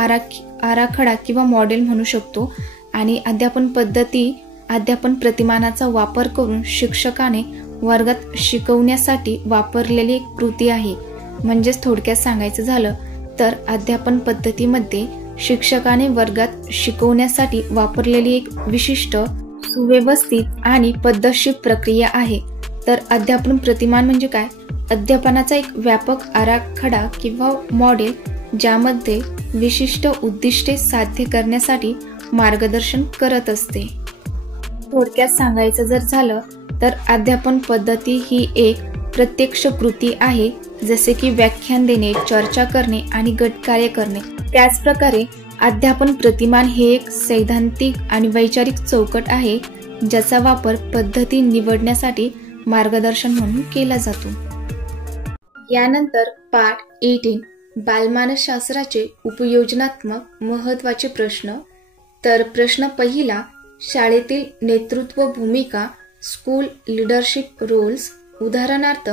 आराखडा किंवा मॉडेल म्हणू शकतो. आणि अध्यापन पद्धती अध्यापन प्रतिमानाचा वापर करून शिक्षकाने वर्गात शिकवण्यासाठी वापरलेली एक कृती आहे. म्हणजेच थोडक्यात सांगायचं झालं तर अध्यापन पद्धतीमध्ये शिक्षकाने वर्गात शिकवण्यासाठी वापरलेली एक विशिष्ट, सुव्यवस्थित आणि पद्धतशीर प्रक्रिया आहे. तर अध्यापन प्रतिमान म्हणजे काय? अध्यापनाचा एक व्यापक आराखडा किंवा मॉडेल ज्यामध्ये विशिष्ट उद्दिष्टे साध्य करण्यासाठी मार्गदर्शन करत असते. थोडक्यात सांगायचं जर झालं तर अध्यापन पद्धती ही एक प्रत्यक्ष कृती आहे, जसे की व्याख्यान देणे, चर्चा करणे आणि गटकार्य करणे. त्याचप्रकारे अध्यापन प्रतिमान हे एक सैद्धांतिक आणि वैचारिक चौकट आहे, ज्याचा वापर पद्धती निवडण्यासाठी मार्गदर्शन म्हणून केला जातो. यानंतर पाठ 18 बालमानसशास्त्राचे उपयोजनात्मक महत्त्वाचे प्रश्न. तर प्रश्न पहिला, शाळेतील नेतृत्व भूमिका, स्कूल लीडरशिप रोल्स, उदाहरणार्थ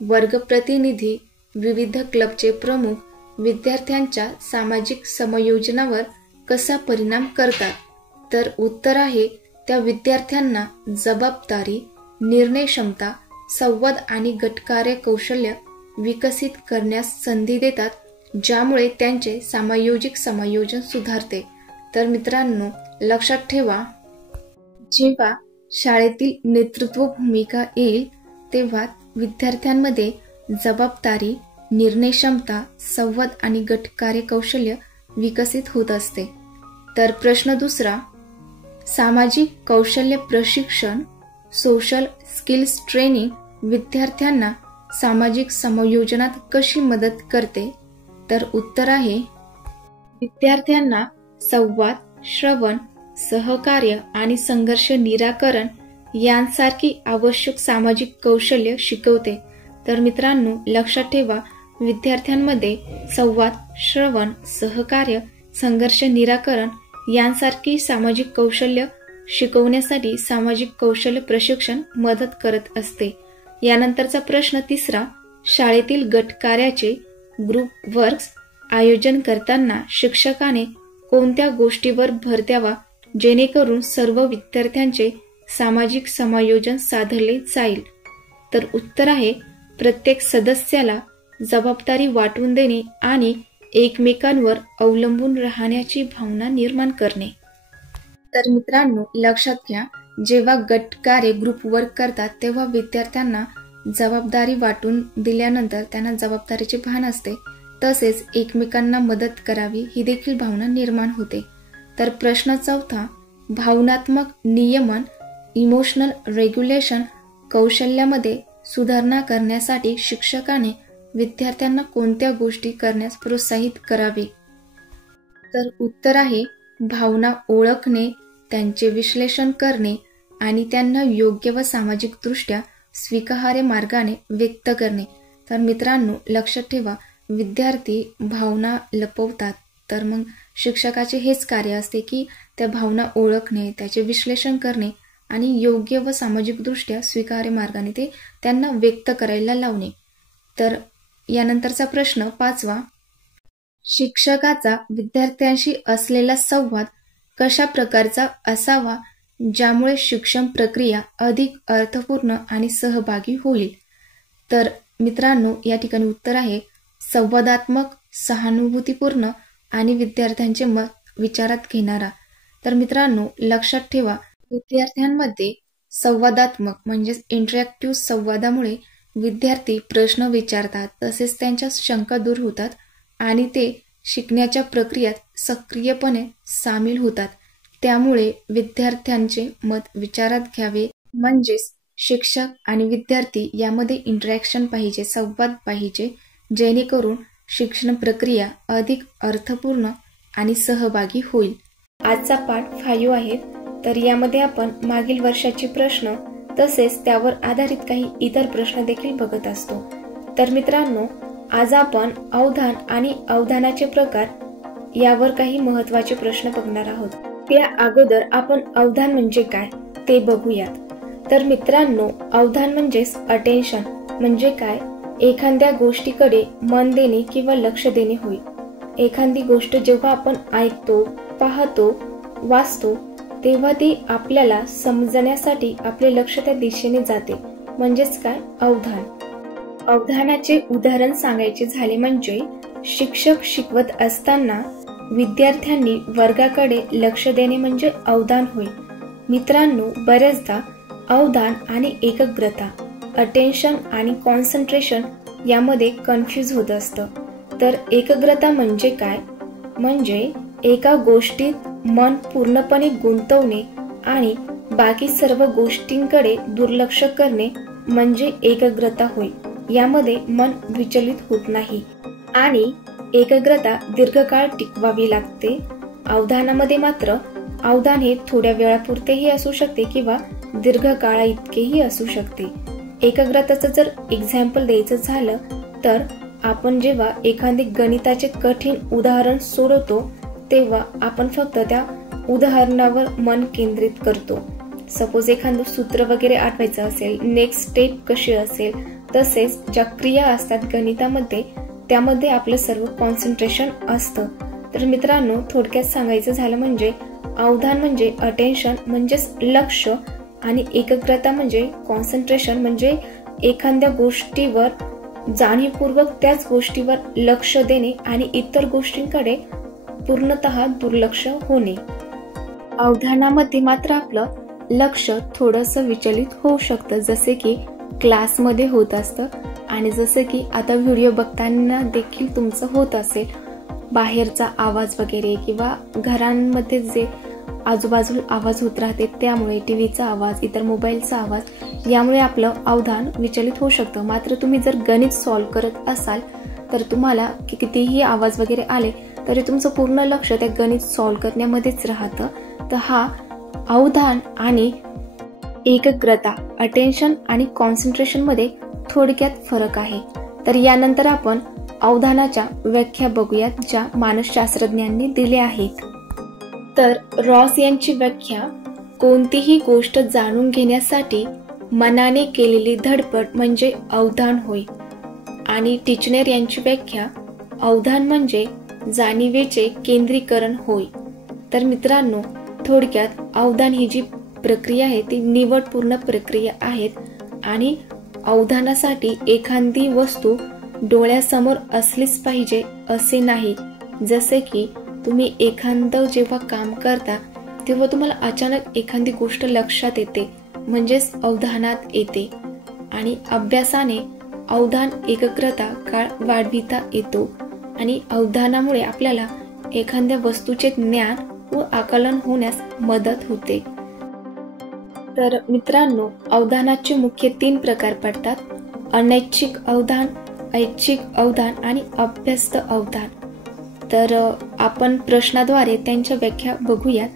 वर्ग प्रतिनिधी, विविध क्लबचे प्रमुख, विद्यार्थ्यांच्या सामाजिक समायोजनावर कसा परिणाम करतात. तर उत्तर आहे, त्या विद्यार्थ्यांना जबाबदारी, निर्णय क्षमता, संवाद आणि गटकार्य कौशल्य विकसित करण्यास संधी देतात, ज्यामुळे त्यांचे सामायोजिक समायोजन सुधारते. तर मित्रांनो, लक्षात ठेवा, जेव्हा शाळेतील नेतृत्व भूमिका येईल तेव्हा विद्यार्थ्यांमध्ये जबाबदारी, निर्णय क्षमता, संवाद आणि गटकार्य कौशल्य विकसित होत असते. तर प्रश्न दुसरा, सामाजिक कौशल्य प्रशिक्षण, सोशल स्किल्स ट्रेनिंग विद्यार्थ्यांना सामाजिक समायोजनात कशी मदत करते. तर उत्तर आहे, विद्यार्थ्यांना संवाद, श्रवण, सहकार्य आणि संघर्ष निराकरण यांसारखी आवश्यक सामाजिक कौशल्य शिकवते. तर मित्रांनो, लक्षात ठेवा, विद्यार्थ्यांमध्ये संवाद, श्रवण, सहकार्य, संघर्ष निराकरण यांसारखी सामाजिक कौशल्य शिकवण्यासाठी सामाजिक कौशल्य प्रशिक्षण मदत करत असते. यानंतरचा प्रश्न तिसरा, शाळेतील गटकार्याचे ग्रुप वर्क्स आयोजन करताना शिक्षकाने कोणत्या गोष्टीवर भर द्यावा जेणेकरून सर्व विद्यार्थ्यांचे सामाजिक समायोजन साधले जाईल. तर उत्तर आहे, प्रत्येक सदस्याला जबाबदारी वाटून देणे आणि एकमेकांवर अवलंबून राहण्याची भावना निर्माण करणे. तर मित्रांनो, लक्षात घ्या, जेव्हा गटकार्य ग्रुप वर्क करतात तेव्हा विद्यार्थ्यांना जबाबदारी वाटून दिल्यानंतर त्यांना जबाबदारीचे भान असते, तसेच एकमेकांना मदत करावी ही देखील भावना निर्माण होते. तर प्रश्न चौथा, भावनात्मक नियमन, इमोशनल रेग्युलेशन कौशल्यामध्ये सुधारणा करण्यासाठी शिक्षकाने विद्यार्थ्यांना कोणत्या गोष्टी करण्यास प्रोत्साहित करावे. तर उत्तर आहे, भावना ओळखणे, त्यांचे विश्लेषण करणे आणि त्यांना योग्य व सामाजिकदृष्ट्या स्वीकार्य मार्गाने व्यक्त करणे. तर मित्रांनो, लक्षात ठेवा, विद्यार्थी भावना लपवतात, तर मग शिक्षकाचे हेच कार्य असते की त्या भावना ओळखणे, त्याचे विश्लेषण करणे आणि योग्य व सामाजिकदृष्ट्या स्वीकार्य मार्गाने ते त्यांना व्यक्त करायला लावणे. तर यानंतरचा प्रश्न पाचवा, शिक्षकाचा विद्यार्थ्यांशी असलेला संवाद कशा प्रकारचा असावा ज्यामुळे शिक्षण प्रक्रिया अधिक अर्थपूर्ण आणि सहभागी होईल. तर मित्रांनो, या ठिकाणी उत्तर आहे, संवादात्मक, सहानुभूतीपूर्ण आणि विद्यार्थ्यांचे मत विचारात घेणारा. तर मित्रांनो, लक्षात ठेवा, विद्यार्थ्यांमध्ये संवादात्मक म्हणजेच इंटरॅक्टिव्ह संवादामुळे विद्यार्थी प्रश्न विचारतात, तसेच त्यांच्या शंका दूर होतात आणि ते शिकण्याच्या प्रक्रियेत सक्रियपणे सामील होतात. त्यामुळे विद्यार्थ्यांचे मत विचारात घ्यावे, म्हणजेच शिक्षक आणि विद्यार्थी यामध्ये इंटरॅक्शन पाहिजे, संवाद पाहिजे, जेणेकरून शिक्षण प्रक्रिया अधिक अर्थपूर्ण आणि सहभागी होईल. आजचा पाठ 5 आहे. तर यामध्ये आपण मागील वर्षाचे प्रश्न तसेच त्यावर आधारित काही इतर प्रश्न देखील बघत असतो. तर मित्रांनो, आज आपण अवधान आणि अवधानाचे प्रकार यावर काही महत्त्वाचे प्रश्न बघणार आहोत. त्या अगोदर आपण अवधान म्हणजे काय ते बघूयात. तर मित्रांनो, अवधान म्हणजेच अटेन्शन म्हणजे काय? एखाद्या गोष्टीकडे मन देणे किंवा लक्ष देणे होय. एखादी गोष्ट जेव्हा आपण ऐकतो, पाहतो, वाचतो तेव्हा ती आपल्याला समजण्यासाठी आपले लक्ष त्या दिशेने जाते, म्हणजेच काय? अवधान. अवधानाचे उदाहरण सांगायचे झाले म्हणजे शिक्षक शिकवत असताना विद्यार्थ्यांनी वर्गाकडे लक्ष देणे म्हणजे अवधान होय. मित्रांनो, बरेचदा अवधान आणि एकाग्रता, अटेन्शन आणि कॉन्सन्ट्रेशन यामध्ये कन्फ्यूज होत असतं. तर एकाग्रता म्हणजे काय? म्हणजे एका गोष्टीत मन पूर्णपणे गुंतवणे आणि बाकी सर्व गोष्टींकडे दुर्लक्ष करणे म्हणजे एकाग्रता होय. यामध्ये मन विचलित होत नाही आणि एकाग्रता दीर्घकाळ टिकवावी लागते. अवधानामध्ये मात्र अवधान हे थोड्या वेळापुरतेही असू शकते किंवा दीर्घकाळा इतकेही असू शकते. एकाग्रतेचं जर एक्झाम्पल द्यायचं झालं तर आपण जेव्हा एखादे गणिताचे कठीण उदाहरण सोडवतो तेव्हा आपण फक्त त्या उदाहरणावर मन केंद्रित करतो. सपोज एखादं सूत्र वगैरे आठवायचं असेल, नेक्स्ट स्टेप कशी असेल, तसेच ज्या क्रिया असतात गणितामध्ये त्यामध्ये आपलं सर्व कॉन्सन्ट्रेशन असतं. तर मित्रांनो, थोडक्यात सांगायचं झालं म्हणजे अवधान म्हणजे अटेन्शन म्हणजेच लक्ष आणि एकाग्रता म्हणजे कॉन्सन्ट्रेशन म्हणजे एखाद्या गोष्टीवर जाणीवपूर्वक त्याच गोष्टीवर लक्ष देणे आणि इतर गोष्टींकडे पूर्णतः दुर्लक्ष होणे. अवधानामध्ये मात्र आपलं लक्ष थोडंसं विचलित होऊ शकतं, जसे की क्लासमध्ये होत असतं आणि जसं की आता व्हिडिओ बघताना देखील तुमचं होत असेल. बाहेरचा आवाज वगैरे किंवा घरांमध्ये जे आजूबाजूला आवाज होत राहते त्यामुळे, टीव्हीचा आवाज, इतर मोबाईलचा आवाज यामुळे आपलं अवधान विचलित होऊ शकतं. मात्र तुम्ही जर गणित सॉल्व्ह करत असाल तर तुम्हाला कितीही आवाज वगैरे आले तरी तुमचं पूर्ण लक्ष त्या गणित सॉल्व्ह करण्यामध्येच राहतं. तर हा अवधान आणि एकाग्रता, अटेन्शन आणि कॉन्सन्ट्रेशन मध्ये थोडक्यात फरक आहे. तर यानंतर आपण अवधानाच्या व्याख्या बघूयात ज्या मानसशास्त्रज्ञांनी दिल्या आहेत. तर रॉस यांची व्याख्या, कोणतीही गोष्ट जाणून घेण्यासाठी मनाने केलेली धडपड म्हणजे अवधान होय. आणि टिचनर यांची व्याख्या, अवधान म्हणजे जाणीवेचे केंद्रीकरण होय. तर मित्रांनो, थोडक्यात अवधान ही जी प्रक्रिया आहे ती निवडपूर्ण प्रक्रिया आहेत आणि अवधानासाठी एखादी वस्तू डोळ्यासमोर असलीच पाहिजे असे नाही. जसे की तुम्ही एखादं जेव्हा काम करता तेव्हा तुम्हाला अचानक एखादी गोष्ट लक्षात येते म्हणजेच अवधानात येते. आणि अभ्यासाने अवधान एकाग्रता काळ वाढविता येतो आणि अवधानामुळे आपल्याला एखाद्या वस्तूचे ज्ञान व आकलन होण्यास मदत होते. तर मित्रांनो, अवधानाचे मुख्य 3 प्रकार पडतात: अनैच्छिक अवधान, ऐच्छिक अवधान आणि अभ्यस्त अवधान. तर आपण प्रश्नाद्वारे त्यांच्या व्याख्या बघूयात.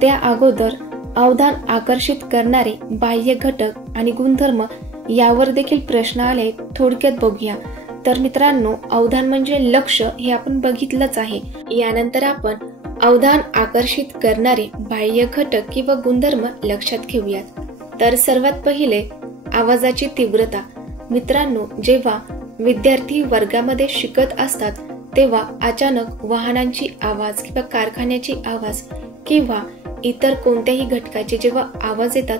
त्या अगोदर अवधान आकर्षित करणारे बाह्य घटक आणि गुणधर्म यावर देखील प्रश्न आले, थोडक्यात बघूया. तर मित्रांनो, अवधान म्हणजे लक्ष हे आपण बघितलंच आहे. यानंतर आपण अवधान आकर्षित करणारे बाह्य घटक किंवा गुणधर्म लक्षात घेऊयात. तर सर्वात पहिले आवाजाची तीव्रता. मित्रांनो, जेव्हा विद्यार्थी वर्गामध्ये शिकत असतात तेव्हा अचानक वाहनांची आवाज किंवा कारखान्याची आवाज किंवा इतर कोणत्याही घटकाचे जेव्हा आवाज येतात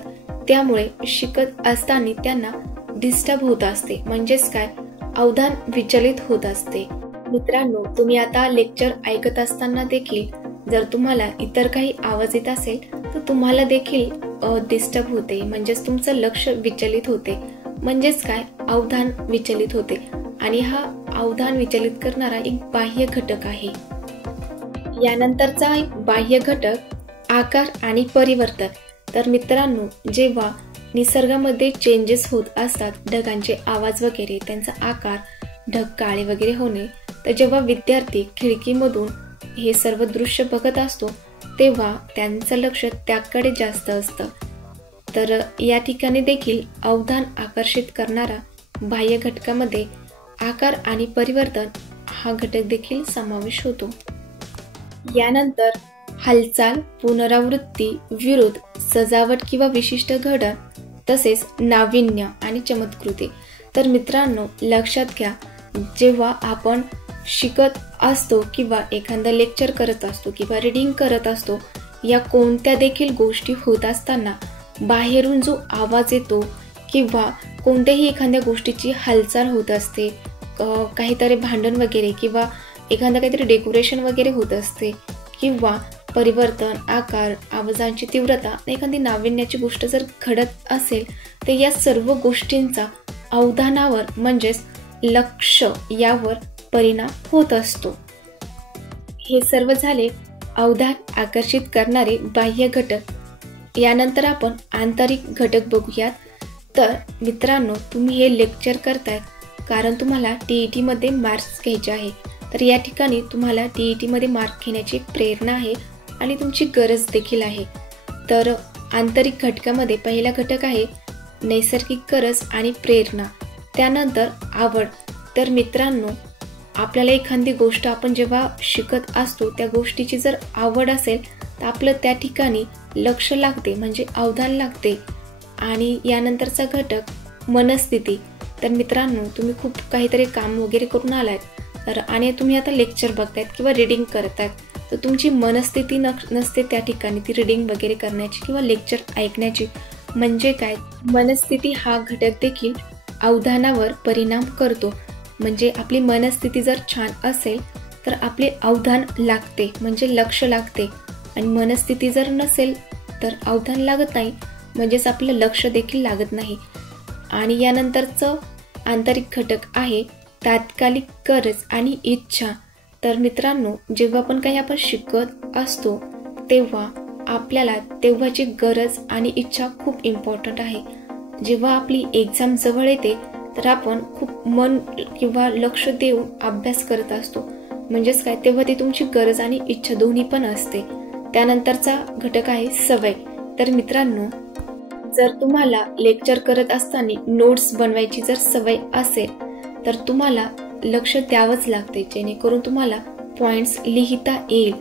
त्यामुळे शिकत असताना त्यांना डिस्टर्ब होत असते, म्हणजेच काय, अवधान विचलित होत असते. मित्रांनो, तुम्ही आता लेक्चर ऐकत असताना देखील जर तुम्हाला इतर काही आवाज येत असेल तर तुम्हाला देखील डिस्टर्ब होते, म्हणजेच तुमचं लक्ष विचलित होते, म्हणजेच काय, अवधान विचलित होते. आणि हा अवधान विचलित करणारा एक बाह्य घटक आहे. यानंतरचा एक बाह्य घटक आकार आणि परिवर्तन. तर मित्रांनो, जेव्हा निसर्गामध्ये चेंजेस होत असतात, ढगांचे आवाज वगैरे, त्यांचा आकार, ढग काळे वगैरे होणे, तर जेव्हा विद्यार्थी खिडकीमधून हे सर्व दृश्य बघत असतो तेव्हा त्यांचं लक्ष त्याकडे जास्त असतं. तर या ठिकाणी देखील अवधान आकर्षित करणारा बाह्य घटकामध्ये आकार आणि परिवर्तन हा घटक देखील समावेश होतो. यानंतर हालचाल, पुनरावृत्ती, विरोध, सजावट किंवा विशिष्ट घडण, तसेच नाविन्य आणि चमत्कृती. तर मित्रांनो, लक्षात घ्या, जेव्हा आपण शिकत असतो किंवा एखादा लेक्चर करत असतो किंवा रीडिंग करत असतो, या कोणत्या देखील गोष्टी होत असताना बाहेरून जो आवाज येतो किंवा कोणत्याही एखाद्या गोष्टीची हालचाल होत असते, काहीतरी भांडण वगैरे किंवा एखादं काहीतरी डेकोरेशन वगैरे होत असते, किंवा परिवर्तन, आकार, आवाजांची तीव्रता, एखादी नाविन्याची गोष्ट जर घडत असेल तर या सर्व गोष्टींचा अवधानावर म्हणजेच लक्ष यावर परिणाम होत असतो. हे सर्व झाले अवधान आकर्षित करणारे बाह्य घटक. यानंतर आपण आंतरिक घटक बघूयात. तर मित्रांनो, तुम्ही हे लेक्चर करतायत कारण तुम्हाला TET मध्ये मार्क्स घ्यायचे आहे. तर या ठिकाणी तुम्हाला TET मध्ये मार्क घेण्याची प्रेरणा आहे आणि तुमची गरज देखील आहे. तर आंतरिक घटकामध्ये पहिला घटक आहे नैसर्गिक गरज आणि प्रेरणा, त्यानंतर आवड. तर मित्रांनो, आपल्याला एखादी गोष्ट आपण जेव्हा शिकत असतो त्या गोष्टीची जर आवड असेल तर आपलं त्या ठिकाणी लक्ष लागते म्हणजे अवधान लागते. आणि यानंतरचा घटक मनस्थिती. तर मित्रांनो, तुम्ही खूप काहीतरी काम वगैरे करून आलात तर आणि तुम्ही आता लेक्चर बघतायत किंवा रीडिंग करतायत, तर तुमची मनस्थिती नसते त्या ठिकाणी ती रीडिंग वगैरे करण्याची किंवा लेक्चर ऐकण्याची. म्हणजे काय, मनस्थिती हा घटक देखील अवधानावर परिणाम करतो. म्हणजे आपली मनस्थिती जर छान असेल तर आपले अवधान लागते म्हणजे लक्ष लागते, आणि मनस्थिती जर नसेल तर अवधान लागत नाही म्हणजेच आपलं लक्ष देखील लागत नाही. आणि यानंतरचं आंतरिक घटक आहे तात्कालिक गरज आणि इच्छा. तर मित्रांनो, जेव्हा पण काही आपण शिकत असतो तेव्हा आपल्याला तेव्हाची गरज आणि इच्छा खूप इम्पॉर्टंट आहे. जेव्हा आपली एक्झाम जवळ येते तर आपण खूप मन किंवा लक्ष देऊन अभ्यास करत असतो. म्हणजेच काय, तेव्हा ती तुमची गरज आणि इच्छा दोन्ही पण असते. त्यानंतरचा घटक आहे सवय. तर मित्रांनो, जर तुम्हाला लेक्चर करत असताना नोट्स बनवायची जर सवय असेल तर तुम्हाला लक्ष द्यावंच लागते जेणेकरून तुम्हाला पॉइंट्स लिहिता येईल.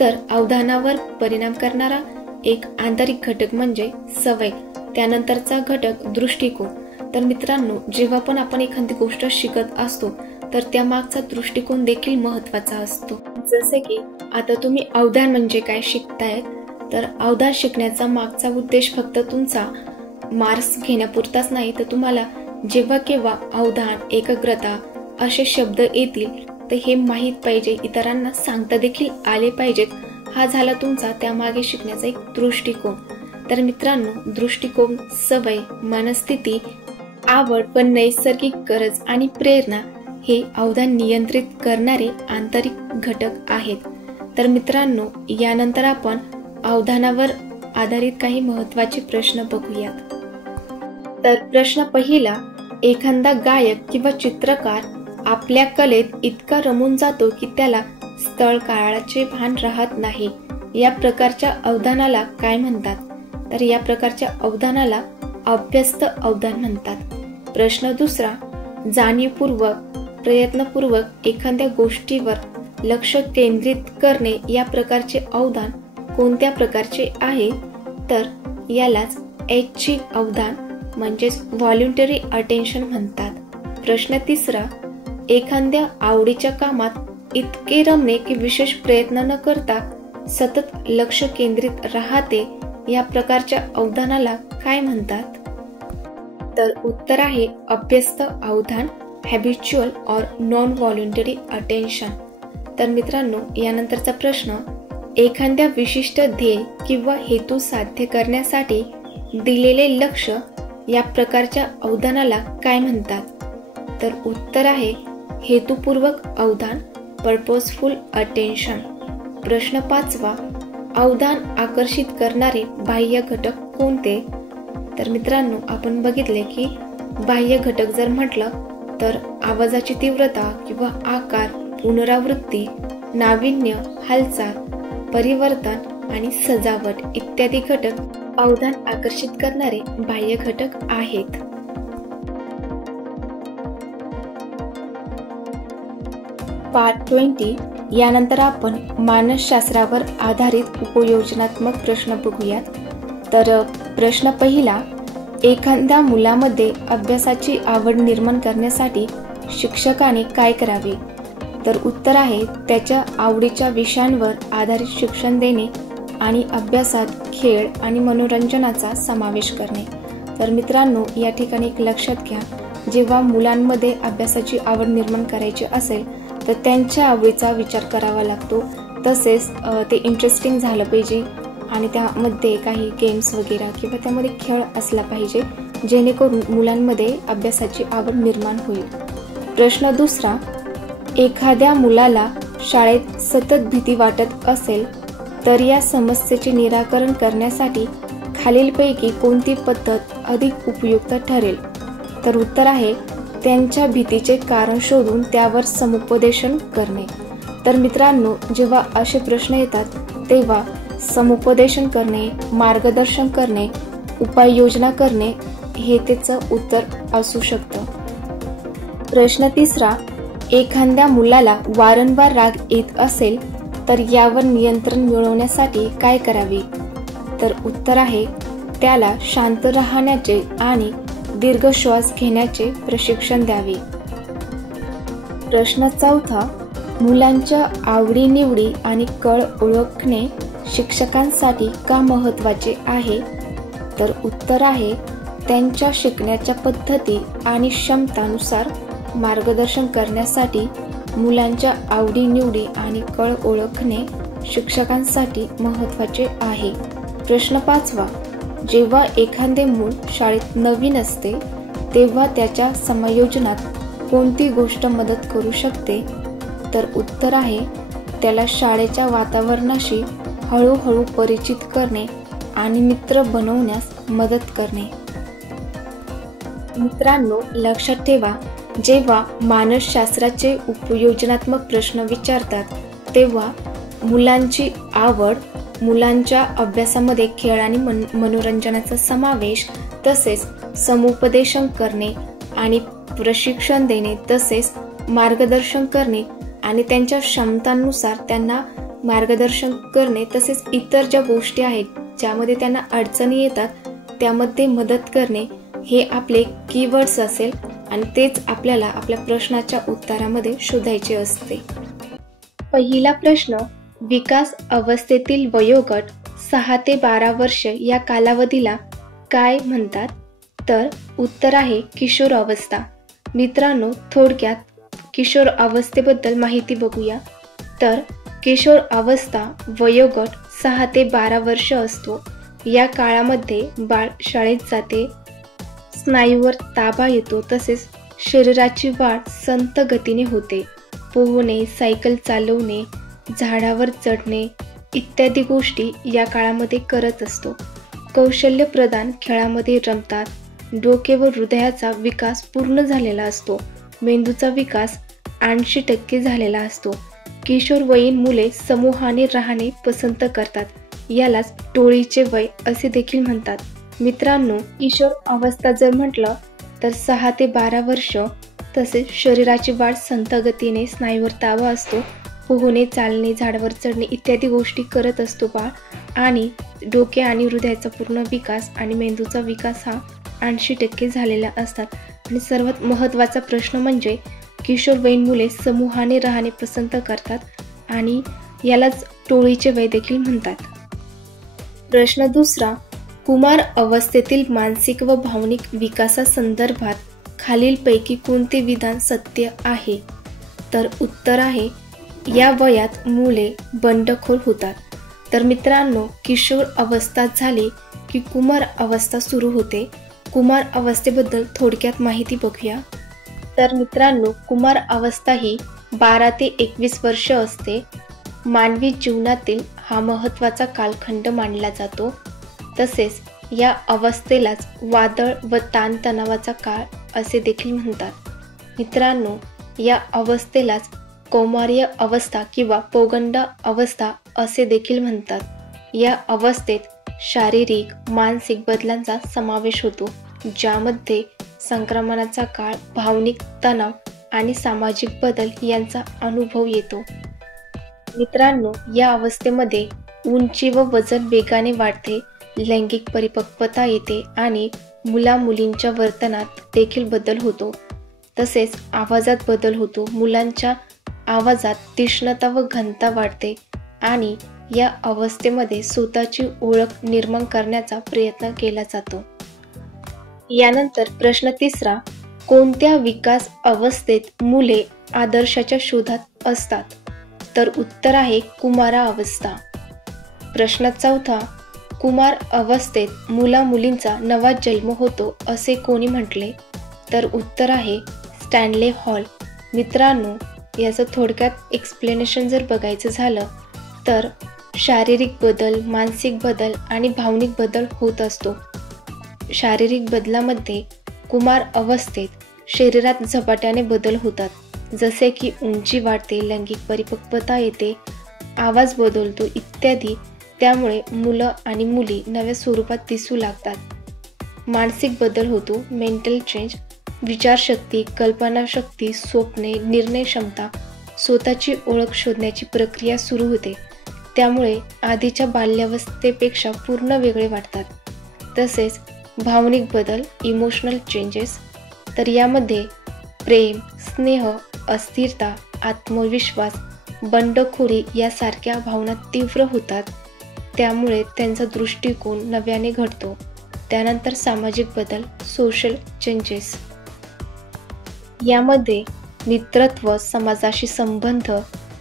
तर अवधानावर परिणाम करणारा एक आंतरिक घटक म्हणजे सवय. त्यानंतरचा घटक दृष्टिकोन. तर मित्रांनो, जेव्हा पण आपण एखादी गोष्ट शिकत असतो तर त्या मागचा दृष्टिकोन देखील महत्वाचा असतो. जसे की आता तुम्ही अवधान म्हणजे काय शिकतायत, तर अवधान शिकण्याचा मागचा उद्देश फक्त तुमचा मार्क्स घेण्यापुरताच नाही, तर तुम्हाला जेव्हा केव्हा अवधान, एकाग्रता असे शब्द येतील तर हे माहीत पाहिजे, इतरांना सांगता देखील आले पाहिजेत. हा झाला तुमचा त्यामागे शिकण्याचा एक दृष्टिकोन. तर मित्रांनो, दृष्टिकोन, सवय, मनस्थिती, आवड व नैसर्गिक गरज आणि प्रेरणा हे अवधान नियंत्रित करणारे आंतरिक घटक आहेत. तर मित्रांनो, यानंतर आपण अवधानावर आधारित काही महत्त्वाचे प्रश्न बघूयात. तर प्रश्न पहिला, एखादा गायक किंवा चित्रकार आपल्या कलेत इतका रमून जातो की त्याला स्थळ काळाचे भान राहत नाही. या प्रकारच्या अवधानाला काय म्हणतात? तर या प्रकारच्या अवधानाला अभ्यस्त अवधान म्हणतात. प्रश्न दुसरा, जाणीवपूर्वक, प्रयत्नपूर्वक एखाद्या गोष्टीवर लक्ष केंद्रित करणे या प्रकारचे अवधान कोणत्या प्रकारचे आहे? तर यालाच ऐच्छिक अवधान म्हणजेच व्हॉल्युंटरी अटेन्शन म्हणतात. प्रश्न तिसरा, एखाद्या आवडीच्या कामात इतके रमणे की विशेष प्रयत्न न करता सतत लक्ष केंद्रित राहते या प्रकारच्या अवधानाला काय म्हणतात? तर उत्तर आहे अभ्यस्त अवधान, हॅबिच्युअल और नॉन व्हॉल्युंटरी अटेन्शन. तर मित्रांनो, यानंतरचा प्रश्न, एखाद्या विशिष्ट ध्येय किंवा हेतू साध्य करण्यासाठी दिलेले लक्ष या प्रकारच्या अवधानाला काय म्हणतात? तर उत्तर आहे हेतुपूर्वक अवधान, पर्पजफुल अटेन्शन. प्रश्न पाचवा, अवधान आकर्षित करणारे बाह्य घटक कोणते? तर मित्रांनो, आपण बघितले की बाह्य घटक जर म्हटलं तर आवाजाची तीव्रता किंवा आकार, पुनरावृत्ती, नाविन्य, हालचाल, परिवर्तन आणि सजावट इत्यादी घटक अवधान आकर्षित करणारे बाह्य घटक आहेत. पार्ट 20 यानंतर आपण मानसशास्त्रावर आधारित उपयोजनात्मक प्रश्न बघूयात. तर प्रश्न पहिला, एखाद्या मुलामध्ये अभ्यासाची आवड निर्माण करण्यासाठी शिक्षकाने काय करावे? तर उत्तर आहे त्याच्या आवडीच्या विषयांवर आधारित शिक्षण देणे आणि अभ्यासात खेळ आणि मनोरंजनाचा समावेश करणे. तर मित्रांनो, या ठिकाणी एक लक्षात घ्या, जेव्हा मुलांमध्ये अभ्यासाची आवड निर्माण करायची असेल तर त्यांच्या आवडीचा विचार करावा लागतो. तसेच ते इंटरेस्टिंग झालं पाहिजे आणि त्यामध्ये काही गेम्स वगैरे किंवा त्यामध्ये खेळ असला पाहिजे, जेणेकरून मुलांमध्ये अभ्यासाची आवड निर्माण होईल. प्रश्न दुसरा, एखाद्या मुलाला शाळेत सतत भीती वाटत असेल तर या समस्येचे निराकरण करण्यासाठी खालीलपैकी कोणती पद्धत अधिक उपयुक्त ठरेल? तर उत्तर आहे त्यांच्या भीतीचे कारण शोधून त्यावर समुपदेशन करणे. तर मित्रांनो, जेव्हा असे प्रश्न येतात तेव्हा समुपदेशन करणे, मार्गदर्शन करणे, उपाययोजना करणे हे त्याचं उत्तर असू शकतं. प्रश्न तिसरा, एखाद्या मुलाला वारंवार राग येत असेल तर यावर नियंत्रण मिळवण्यासाठी काय करावे? तर उत्तर आहे त्याला शांत राहण्याचे आणि दीर्घ श्वास घेण्याचे प्रशिक्षण द्यावे. प्रश्न चौथा, मुलांच्या आवडीनिवडी आणि कल ओळखणे शिक्षकांसाठी का महत्त्वाचे आहे? तर उत्तर आहे त्यांच्या शिकण्याच्या पद्धती आणि क्षमतानुसार मार्गदर्शन करण्यासाठी मुलांच्या आवडीनिवडी आणि कल ओळखणे शिक्षकांसाठी महत्त्वाचे आहे. प्रश्न पाचवा, जेव्हा एखादे मूल शाळेत नवीन असते तेव्हा त्याच्या समायोजनात कोणती गोष्ट मदत करू शकते? तर उत्तर आहे त्याला शाळेच्या वातावरणाशी हळूहळू परिचित करणे आणि मित्र बनवण्यास मदत करणे. मित्रांनो, लक्षात ठेवा, जेव्हा मानसशास्त्राचे उपयोजनात्मक प्रश्न विचारतात तेव्हा मुलांची आवड, मुलांच्या अभ्यासामध्ये खेळ आणि मनोरंजनाचा समावेश, तसेच समुपदेशन करणे आणि प्रशिक्षण देणे, तसेच मार्गदर्शन करणे आणि त्यांच्या क्षमतांनुसार त्यांना मार्गदर्शन करणे, तसेच इतर ज्या गोष्टी आहेत ज्यामध्ये त्यांना अडचणी येतात त्यामध्ये मदत करणे हे आपले कीवर्ड्स असेल आणि तेच आपल्याला आपल्या प्रश्नाच्या उत्तरामध्ये शोधायचे असते. पहिला प्रश्न, विकास अवस्थेतील वयोगट 6 ते 12 वर्ष या कालावधीला काय म्हणतात? तर उत्तर आहे किशोर अवस्था. मित्रांनो, थोडक्यात किशोर अवस्थेबद्दल माहिती बघूया. तर किशोर अवस्था वयोगट 6 ते 12 वर्ष असतो. या काळामध्ये बाळ शाळेत जाते, स्नायूवर ताबा येतो, तसेच शरीराची वाढ संथ गतीने होते. पोहणे, सायकल चालवणे, झाडावर चढणे इत्यादी गोष्टी या काळामध्ये करत असतो. कौशल्य प्रदान खेळामध्ये रमतात. डोके व हृदयाचा विकास पूर्ण झालेला असतो. मेंदूचा विकास 80% झालेला असतो. किशोरवयीन मुले समूहाने राहणे पसंत करतात. यालाच टोळीचे वय असे देखील म्हणतात. मित्रांनो, किशोर अवस्था जर म्हटलं तर 6 ते 12 वर्ष, तसेच शरीराची वाढ संथ गतीने, स्नायूवर ताबा असतो, पोहणे, चालणे, झाडावर चढणे इत्यादी गोष्टी करत असतो बाळ, आणि डोके आणि हृदयाचा पूर्ण विकास आणि मेंदूचा विकास हा 80% झालेला असतात. आणि सर्वात महत्त्वाचा प्रश्न म्हणजे किशोरवयीन मुले समूहाने राहणे पसंत करतात आणि यालाच टोळीचे वय देखील म्हणतात. प्रश्न दुसरा, कुमार अवस्थेतील मानसिक व भावनिक विकासासंदर्भात खालीलपैकी कोणते विधान सत्य आहे? तर उत्तर आहे या वयात मुले बंडखोर होतात. तर मित्रांनो, किशोर अवस्था झाली की कुमार अवस्था सुरू होते. कुमार अवस्थेबद्दल थोडक्यात माहिती बघूया. तर मित्रांनो, कुमार अवस्था ही 12 ते 21 वर्ष असते. मानवी जीवनातील हा महत्त्वाचा कालखंड मानला जातो. तसेच या अवस्थेलाच वादळ व ताणतणावाचा काळ असे देखील म्हणतात. मित्रांनो, या अवस्थेलाच कौमार्य अवस्था किंवा पौगंड अवस्था असे देखील म्हणतात. या अवस्थेत शारीरिक, मानसिक बदलांचा समावेश होतो, ज्यामध्ये संक्रमणाचा काळ, भावनिक तणाव आणि सामाजिक बदल यांचा अनुभव येतो. मित्रांनो, या अवस्थेमध्ये उंची व वजन वेगाने वाढते, लैंगिक परिपक्वता येते आणि मुला-मुलींच्या वर्तनात देखील बदल होतो. तसेच आवाजात बदल होतो. मुलांच्या आवाजात तीक्ष्णता व घनता वाढते आणि या अवस्थेमध्ये स्वतःची ओळख निर्माण करण्याचा प्रयत्न केला जातो. यानंतर प्रश्न तिसरा, कोणत्या विकास अवस्थेत मुले आदर्शाच्या शोधात असतात? तर उत्तर आहे कुमारावस्था. प्रश्न चौथा, कुमार अवस्थेत मुला मुलींचा नवा जन्म होतो असे कोणी म्हटले? तर उत्तर आहे स्टॅनले हॉल. मित्रांनो, याचं थोडक्यात एक्सप्लेनेशन जर बघायचं झालं तर शारीरिक बदल, मानसिक बदल आणि भावनिक बदल होत असतो. शारीरिक बदलामध्ये कुमार अवस्थेत शरीरात झपाट्याने बदल होतात, जसे की उंची वाढते, लैंगिक परिपक्वता येते, आवाज बदलतो इत्यादी. त्यामुळे मुलं आणि मुली नव्या स्वरूपात दिसू लागतात. मानसिक बदल होतो, मेंटल चेंज, विचारशक्ती, कल्पनाशक्ती, स्वप्ने, निर्णय क्षमता, स्वतःची ओळख शोधण्याची प्रक्रिया सुरू होते. त्यामुळे आधीच्या बाल्यावस्थेपेक्षा पूर्ण वेगळे वाटतात. तसेच भावनिक बदल, इमोशनल चेंजेस, तर यामध्ये प्रेम, स्नेह, अस्थिरता, आत्मविश्वास, बंडखोरी यासारख्या भावना तीव्र होतात. त्यामुळे त्यांचा दृष्टिकोन नव्याने घडतो. त्यानंतर सामाजिक बदल, सोशल चेंजेस, यामध्ये मित्रत्व, समाजाशी संबंध,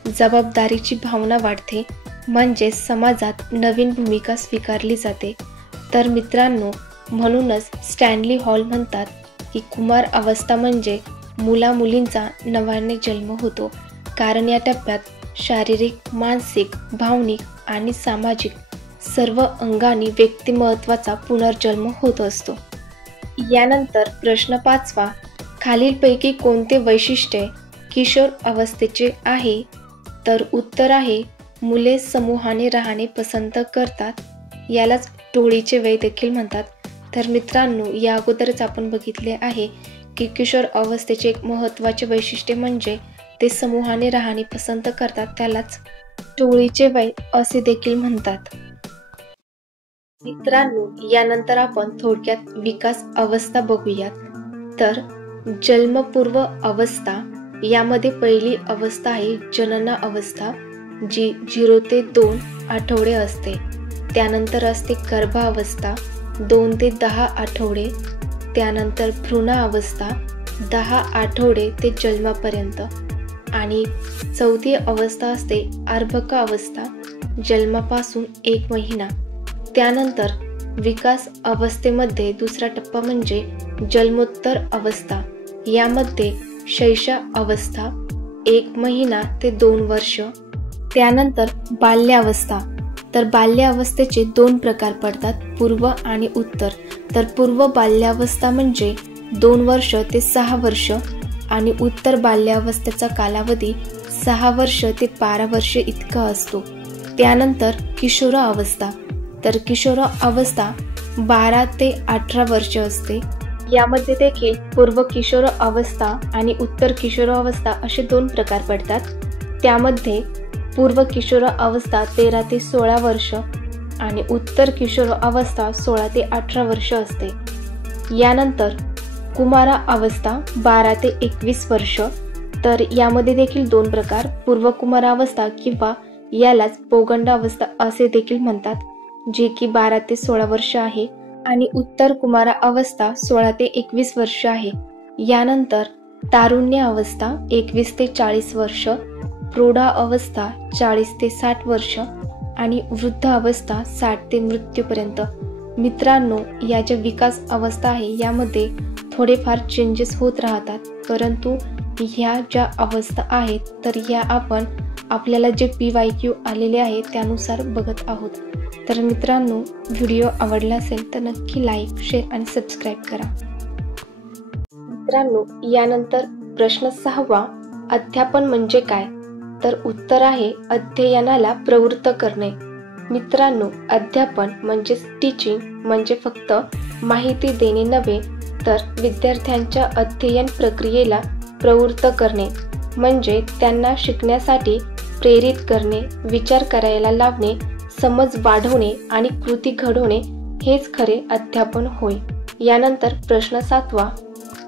जबाबदारीची भावना वाढते, म्हणजे समाजात नवीन भूमिका स्वीकारली जाते. तर मित्रांनो, म्हणूनच स्टॅनली हॉल म्हणतात की कुमार अवस्था म्हणजे मुला मुलींचा नव्याने जन्म होतो, कारण या टप्प्यात शारीरिक, मानसिक, भावनिक आणि सामाजिक सर्व अंगांनी व्यक्तिमत्वाचा पुनर्जन्म होत असतो. यानंतर प्रश्न पाचवा, खालीलपैकी कोणते वैशिष्ट्य किशोर अवस्थेचे आहे? तर उत्तर आहे मुले समूहाने राहणे पसंत करतात. यालाच टोळीचे वय देखील म्हणतात. तर मित्रांनो, या अगोदरच आपण बघितले आहे की किशोर अवस्थेचे एक महत्त्वाचे वैशिष्ट्य म्हणजे ते समूहाने राहणे पसंत करतात. त्यालाच टोळीचे वय असे देखील म्हणतात. मित्रांनो, यानंतर आपण थोडक्यात विकास अवस्था बघूयात. तर जन्मपूर्व अवस्था, यामध्ये पहिली अवस्था आहे जनना अवस्था, जी 0 ते 2 आठवडे असते. त्यानंतर असते गर्भावस्था 2 ते 10 आठवडे. त्यानंतर भ्रूणावस्था 10 आठवडे ते जन्मापर्यंत. आणि चौथी अवस्था असते अर्भक अवस्था, जन्मापासून 1 महिना. त्यानंतर विकास अवस्थेमध्ये दुसरा टप्पा म्हणजे जन्मोत्तर अवस्था. यामध्ये शैशव अवस्था 1 महिना ते 2 वर्ष. त्यानंतर बाल्यावस्था. तर बाल्यावस्थेचे 2 प्रकार पडतात, पूर्व आणि उत्तर. तर पूर्व बाल्यावस्था म्हणजे 2 वर्ष ते 6 वर्ष आणि उत्तर बाल्यावस्थेचा कालावधी 6 वर्ष ते 12 वर्ष इतका असतो. त्यानंतर किशोरावस्था. तर किशोरावस्था 12 ते 18 वर्ष असते. यामध्ये देखील पूर्व किशोर अवस्था आणि उत्तर किशोर अवस्था असे 2 प्रकार पडतात. त्यामध्ये पूर्व किशोर अवस्था 13 ते 16 वर्ष आणि उत्तर किशोर अवस्था 16 ते 18 वर्ष असते. यानंतर कुमारा अवस्था 12 ते 21 वर्ष. तर यामध्ये देखील 2 प्रकार, पूर्व कुमारावस्था किंवा यालाच पौगंडावस्था असे देखील म्हणतात, जे की 12 ते 16 वर्ष आहे, आणि उत्तर कुमारा अवस्था 16 ते 21 वर्ष आहे. यानंतर तारुण्य अवस्था 21 ते 40 वर्ष, प्रौढा अवस्था 40 ते 60 वर्ष आणि वृद्ध अवस्था 60 ते मृत्यूपर्यंत. मित्रांनो, या ज्या विकास अवस्था आहे यामध्ये थोडेफार चेंजेस होत राहतात, परंतु ह्या ज्या अवस्था आहेत तर ह्या आपण आपल्याला जे PYQ आलेले आहे त्यानुसार बघत आहोत. तर मित्रांनो, व्हिडिओ आवडला असेल तर नक्की लाईक, शेअर आणि सबस्क्राईब करा. मित्रांनो, यानंतर प्रश्न 6वा, अध्यापन म्हणजे काय? तर उत्तर आहे अध्ययनाला प्रवृत्त करणे. मित्रांनो, अध्यापन म्हणजे टीचिंग म्हणजे फक्त माहिती देणे नव्हे, तर विद्यार्थ्यांच्या अध्ययन प्रक्रियेला प्रवृत्त करणे, म्हणजे त्यांना शिकण्यासाठी प्रेरित करणे, विचार करायला लावणे, समज वाढवणे आणि कृती घडवणे हेच खरे अध्यापन होय. यानंतर प्रश्न 7वा,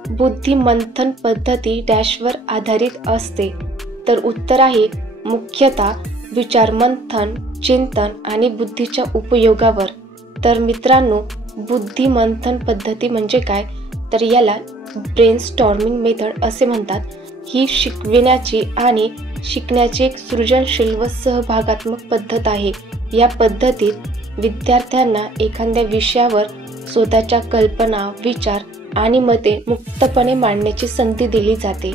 बुद्धिमंथन पद्धती डॅशवर आधारित असते. तर उत्तर आहे मुख्यतः विचार मंथन, चिंतन आणि बुद्धीच्या उपयोगावर. तर मित्रांनो, बुद्धिमंथन पद्धती म्हणजे काय, तर याला ब्रेनस्टॉर्मिंग मेथड असे म्हणतात. ही शिकविण्याची आणि शिकण्याची एक सृजनशील व सहभागात्मक पद्धत आहे. या पद्धतीत विद्यार्थ्यांना एखाद्या विषयावर स्वतःच्या कल्पना, विचार आणि मते मुक्तपणे मांडण्याची संधी दिली जाते.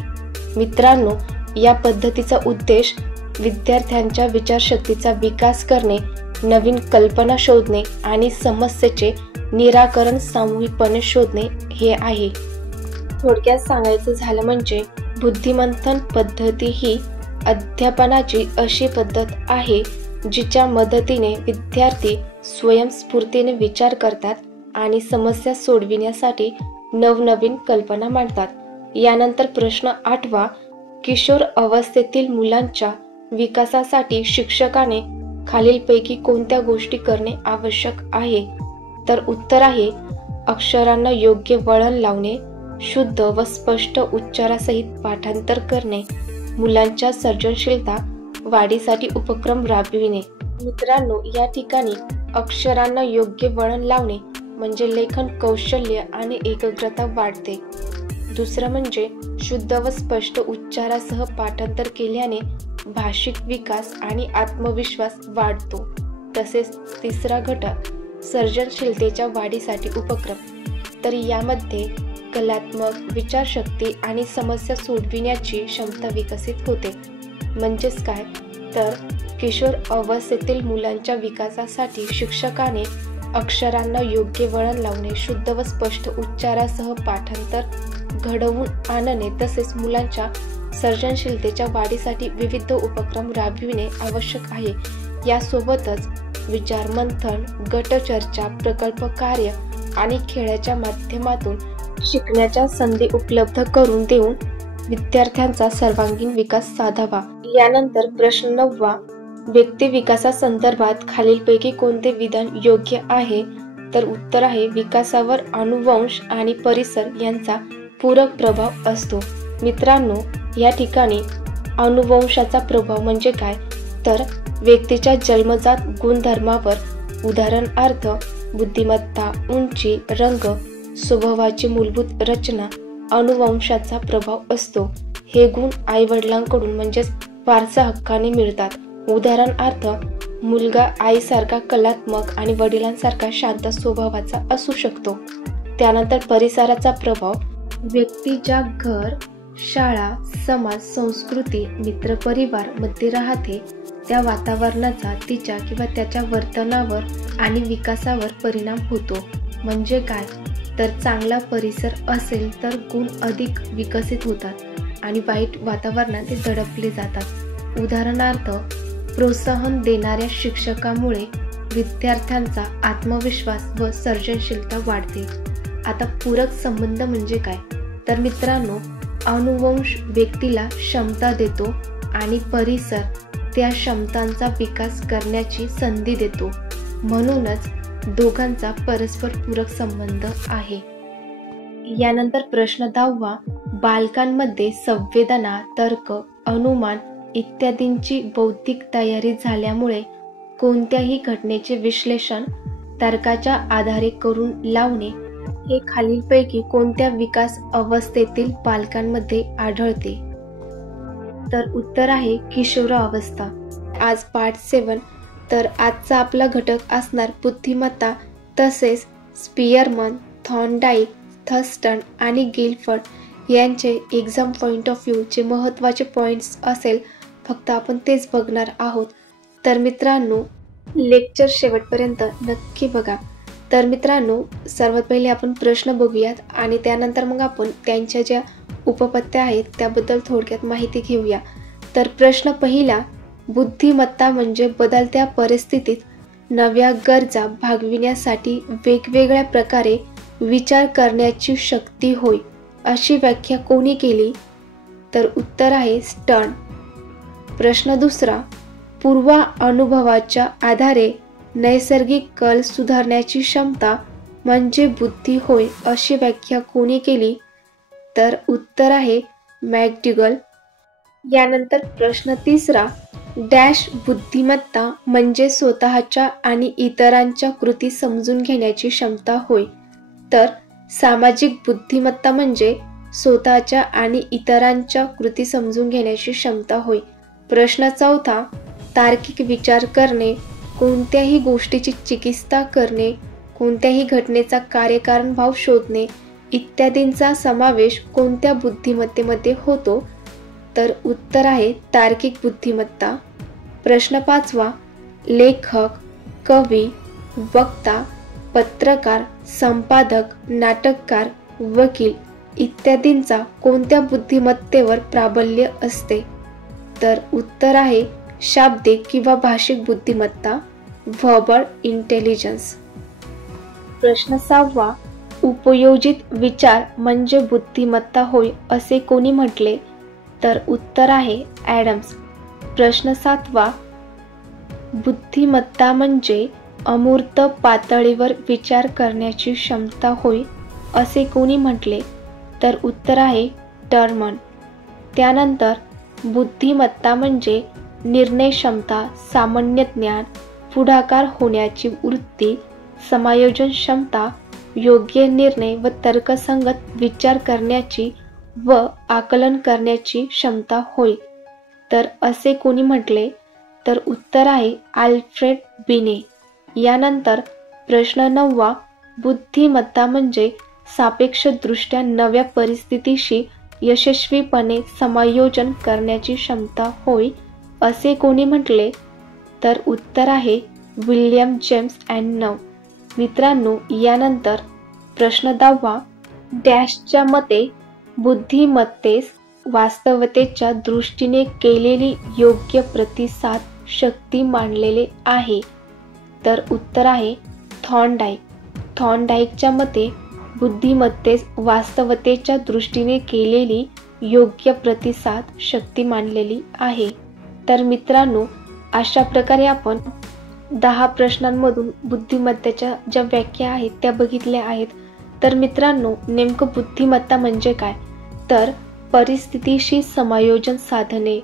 मित्रांनो, या पद्धतीचा उद्देश विद्यार्थ्यांच्या विचारशक्तीचा विकास करणे, नवीन कल्पना शोधणे आणि समस्येचे निराकरण सामूहिकपणे शोधणे हे आहे. थोडक्यात सांगायचं झालं म्हणजे बुद्धिमंथन पद्धती ही अध्यापनाची अशी पद्धत आहे जिच्या मदतीने विद्यार्थी स्वयंस्फूर्तीने विचार करतात आणि समस्या सोडविण्यासाठी नवनवीन कल्पना मांडतात. यानंतर प्रश्न 8वा, किशोर अवस्थेतील मुलांच्या विकासासाठी शिक्षकाने खालीलपैकी कोणत्या गोष्टी करणे आवश्यक आहे, तर उत्तर आहे अक्षरांना योग्य वळण लावणे, शुद्ध व स्पष्ट उच्चारासहित पाठांतर करणे, मुलांच्या सर्जनशीलता वाढीसाठी उपक्रम राबविणे. मित्रांनो, या ठिकाणी अक्षरांना योग्य वळण लावणे म्हणजे लेखन कौशल्य आणि एकाग्रता वाढते. दुसरं म्हणजे शुद्ध व स्पष्ट उच्चारासह पाठांतर केल्याने भाषिक विकास आणि आत्मविश्वास वाढतो. तसेच तिसरा घटक सर्जनशीलतेच्या वाढीसाठी उपक्रम, तर यामध्ये कलात्मक विचारशक्ती आणि समस्या सोडविण्याची क्षमता विकसित होते. म्हणजेच काय, तर किशोर अवस्थेतील मुलांच्या विकासासाठी शिक्षकाने अक्षरांना योग्य वळण लावणे, शुद्ध व स्पष्ट उच्चारासह पाठांतर घडवून आणणे, तसेच मुलांच्या सर्जनशीलतेच्या वाढीसाठी विविध उपक्रम राबविणे आवश्यक आहे. यासोबतच विचारमंथन, गटचर्चा, प्रकल्प कार्य आणि खेळाच्या माध्यमातून शिकण्याच्या संधी उपलब्ध करून देऊन विद्यार्थ्यांचा सर्वांगीण विकास साधावा. यानंतर प्रश्न 9वा, व्यक्ती विकासासंदर्भात खालीलपैकी कोणते विधान योग्य आहे, तर उत्तर आहे विकासावर अनुवंश आणि परिसर यांचा पूरक प्रभाव असतो. मित्रांनो, या ठिकाणी अनुवंशाचा प्रभाव म्हणजे काय, तर व्यक्तीच्या जन्मजात गुणधर्मावर, उदाहरणार्थ बुद्धिमत्ता, उंची, रंग, स्वभावाची मूलभूत रचना, अनुवंशाचा प्रभाव असतो. हे गुण आईवडिलांकडून म्हणजेच वारसा हक्काने मिळतात. उदाहरणार्थ मुलगा आईसारखा कलात्मक आणि वडिलांसारखा शांत स्वभावाचा असू शकतो. त्यानंतर परिसराचा प्रभाव, व्यक्ती ज्या घर, शाळा, समाज, संस्कृती, मित्रपरिवार मध्ये राहते त्या वातावरणाचा तिच्या किंवा त्याच्या वर्तनावर आणि विकासावर परिणाम होतो. म्हणजे काय, तर चांगला परिसर असेल तर गुण अधिक विकसित होतात आणि वाईट वातावरणात ते दडपले जातात. उदाहरणार्थ प्रोत्साहन देणाऱ्या शिक्षकामुळे विद्यार्थ्यांचा आत्मविश्वास व सर्जनशीलता वाढते. आता पूरक संबंध म्हणजे काय, तर मित्रांनो, अनुवंश व्यक्तीला क्षमता देतो आणि परिसर त्या क्षमतांचा विकास करण्याची संधी देतो. म्हणूनच दोघांचा परस्पर पूरक संबंध आहे. यानंतर प्रश्न 10वा, बालकांमध्ये संवेदना, तर्क, अनुमान इत्यादींची बौद्धिक तयारी झाल्यामुळे कोणत्याही घटनेचे विश्लेषण तर्काच्या आधारे करून लावणे हे खालीलपैकी कोणत्या विकास अवस्थेतील बालकांमध्ये आढळते, तर उत्तर आहे किशोरावस्था. आज पार्ट 7. तर आजचा आपला घटक असणार बुद्धिमत्ता. तसेच स्पियरमन, थॉर्नडाईक, थर्स्टन आणि गिलफर्ड यांचे एक्झाम पॉईंट ऑफ व्ह्यू जे महत्त्वाचे पॉईंट्स असेल फक्त आपण तेच बघणार आहोत. तर मित्रांनो, लेक्चर शेवटपर्यंत नक्की बघा. तर मित्रांनो, सर्वात पहिले आपण प्रश्न बघूयात आणि त्यानंतर मग आपण त्यांच्या ज्या उपपत्त्या आहेत त्याबद्दल थोडक्यात माहिती घेऊया. तर प्रश्न पहिला, बुद्धिमत्ता म्हणजे बदलत्या परिस्थितीत नव्या गरजा भागविण्यासाठी वेगवेगळ्या प्रकारे विचार करण्याची शक्ती होय. अशी व्याख्या कोणी केली, तर उत्तर आहे स्टर्न. प्रश्न दुसरा, पूर्वानुभवाच्या आधारे नैसर्गिक कल सुधारण्याची क्षमता म्हणजे बुद्धी होय. अशी व्याख्या कोणी केली, तर उत्तर आहे मॅकडूगल. यानंतर प्रश्न तिसरा, डॅश बुद्धिमत्ता म्हणजे स्वतःच्या आणि इतरांच्या कृती समजून घेण्याची क्षमता होय. तर सामाजिक बुद्धिमत्ता म्हणजे स्वतःच्या आणि इतरांच्या कृती समजून घेण्याची क्षमता होय. प्रश्न 4, तार्किक विचार करणे, कोणत्याही गोष्टीची चिकित्सा करणे, कोणत्याही घटनेचा कार्यकारण भाव शोधणे इत्यादींचा समावेश कोणत्या बुद्धिमत्तेमध्ये होतो? तर उत्तर आहे तार्किक बुद्धिमत्ता. प्रश्न 5, लेखक, कवी, वक्ता, पत्रकार, संपादक, नाटककार, वकील इत्यादींचा कोणत्या बुद्धिमत्तेवर प्राबल्य असते? तर उत्तर आहे शाब्दिक किंवा भाषिक बुद्धिमत्ता, व्हर्बल इंटेलिजन्स. प्रश्न 6, उपयोजित विचार म्हणजे बुद्धिमत्ता होय असे कोणी म्हटले? तर उत्तर आहे ॲडम्स. प्रश्न 7, बुद्धिमत्ता म्हणजे अमूर्त पातळीवर विचार करण्याची क्षमता होय असे कोणी म्हटले? तर उत्तर आहे टर्मन. त्यानंतर बुद्धिमत्ता म्हणजे निर्णय क्षमता, सामान्य ज्ञान, पुढाकार होण्याची वृत्ती, समायोजन क्षमता, योग्य निर्णय व तर्कसंगत विचार करण्याची व आकलन करण्याची क्षमता होय. तर असे कोणी म्हटले? तर उत्तर आहे आल्फ्रेड बिने. यानंतर प्रश्न 9, बुद्धिमत्ता म्हणजे सापेक्षदृष्ट्या नव्या परिस्थितीशी यशस्वीपणे समायोजन करण्याची क्षमता होय असे कोणी म्हटले? तर उत्तर आहे विल्यम जेम्स ॲन्नव. मित्रांनो, यानंतर प्रश्न 10, डॅशच्या मते बुद्धिमत्तेस वास्तवतेच्या दृष्टीने केलेली योग्य प्रतिसाद शक्ती मानलेले आहे. तर उत्तर आहे थॉर्नडाईक. थॉर्नडाईकच्या मते बुद्धिमत्तेस वास्तवतेच्या दृष्टीने केलेली योग्य प्रतिसाद शक्ती मानलेली आहे. तर मित्रांनो, अशा प्रकारे आपण 10 प्रश्नांमधून बुद्धिमत्तेच्या ज्या व्याख्या आहेत त्या बघितल्या आहेत. तर मित्रांनो, नेमकं बुद्धिमत्ता म्हणजे काय? तर परिस्थितीशी समायोजन साधणे,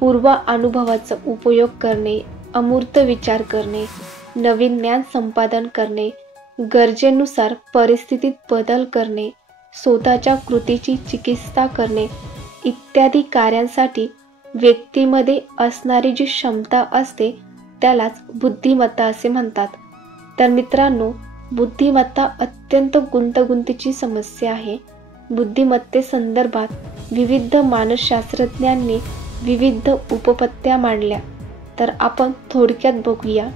पूर्व अनुभवाचा उपयोग करणे, अमूर्त विचार करणे, नवीन ज्ञान संपादन करणे, गरजेनुसार परिस्थितीत बदल करणे, स्वतःच्या कृतीची चिकित्सा करणे इत्यादी कार्यांसाठी व्यक्तीमध्ये असणारी जी क्षमता असते त्यालाच बुद्धिमत्ता असे म्हणतात. तर मित्रांनो, बुद्धिमत्ता अत्यंत गुंतागुंतीची समस्या आहे. बुद्धिमत्तेसंदर्भात विविध मानसशास्त्रज्ञांनी विविध उपपत्त्या मांडल्या. तर आपण थोडक्यात बघूया.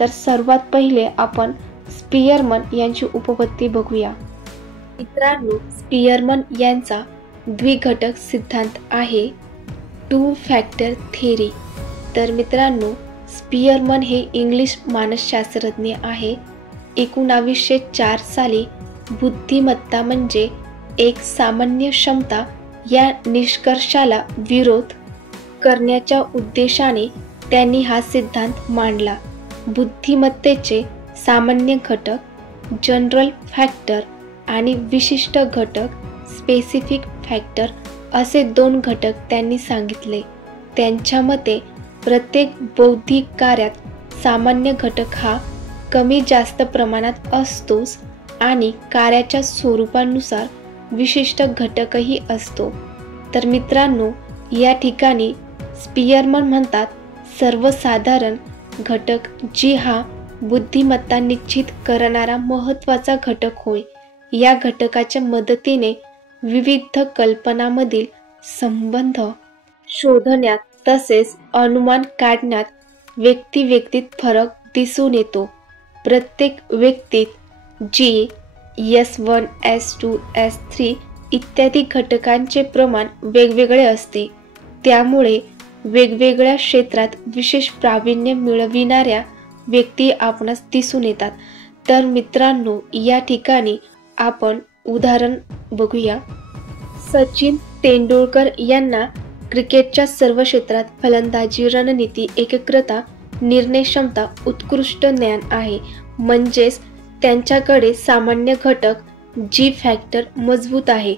तर सर्वात पहिले आपण स्पियरमन यांची उपपत्ती बघूया. मित्रांनो, स्पियरमन यांचा द्विघटक सिद्धांत आहे, 2 फॅक्टर थेरी. तर मित्रांनो, स्पियरमन हे इंग्लिश मानसशास्त्रज्ञ आहे. 1904 साली बुद्धिमत्ता म्हणजे एक सामान्य क्षमता या निष्कर्षाला विरोध करण्याच्या उद्देशाने त्यांनी हा सिद्धांत मांडला. बुद्धिमत्तेचे सामान्य घटक जनरल फॅक्टर आणि विशिष्ट घटक स्पेसिफिक फॅक्टर असे 2 घटक त्यांनी सांगितले. त्यांच्या मते प्रत्येक बौद्धिक कार्यात सामान्य घटक हा कमी जास्त प्रमाणात असतोच आणि कार्याच्या स्वरूपानुसार विशिष्ट घटकही असतो. तर मित्रांनो, या ठिकाणी स्पियरमन म्हणतात सर्वसाधारण घटक जी हा बुद्धिमत्ता निश्चित करणारा महत्त्वाचा घटक होय. या घटकाच्या मदतीने विविध कल्पनांमधील संबंध शोधण्यात तसेच अनुमान काढण्यात व्यक्तिव्यक्तीत फरक दिसून येतो. प्रत्येक व्यक्तीत जी S1, S2, S3 इत्यादी घटकांचे प्रमाण वेगवेगळे असते. त्यामुळे वेगवेगळ्या क्षेत्रात विशेष प्रावीण्य मिळविणाऱ्या व्यक्ती आपणास दिसून येतात. तर मित्रांनो, या ठिकाणी आपण उदाहरण बघूया. सचिन तेंडुलकर यांना क्रिकेटच्या सर्व क्षेत्रात फलंदाजी, रणनीती, एकाग्रता, निर्णय क्षमता, उत्कृष्ट ज्ञान आहे. म्हणजेच त्यांच्याकडे सामान्य घटक जी फॅक्टर मजबूत आहे,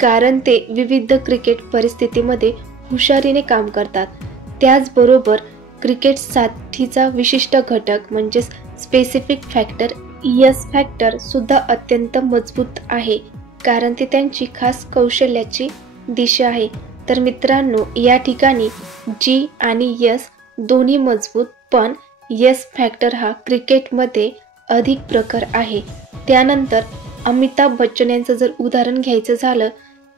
कारण ते विविध क्रिकेट परिस्थितीमध्ये हुशारीने काम करतात. त्याचबरोबर क्रिकेटसाठीचा विशिष्ट घटक म्हणजे स्पेसिफिक फॅक्टर यस फॅक्टर सुद्धा अत्यंत मजबूत आहे, कारण ते त्यांची खास कौशल्याची दिशा आहे. तर मित्रांनो, या ठिकाणी जी आणि यस दोन्ही मजबूत, पण यस फॅक्टर हा क्रिकेटमध्ये अधिक प्रखर आहे. त्यानंतर अमिताभ बच्चन यांचं जर उदाहरण घ्यायचं झालं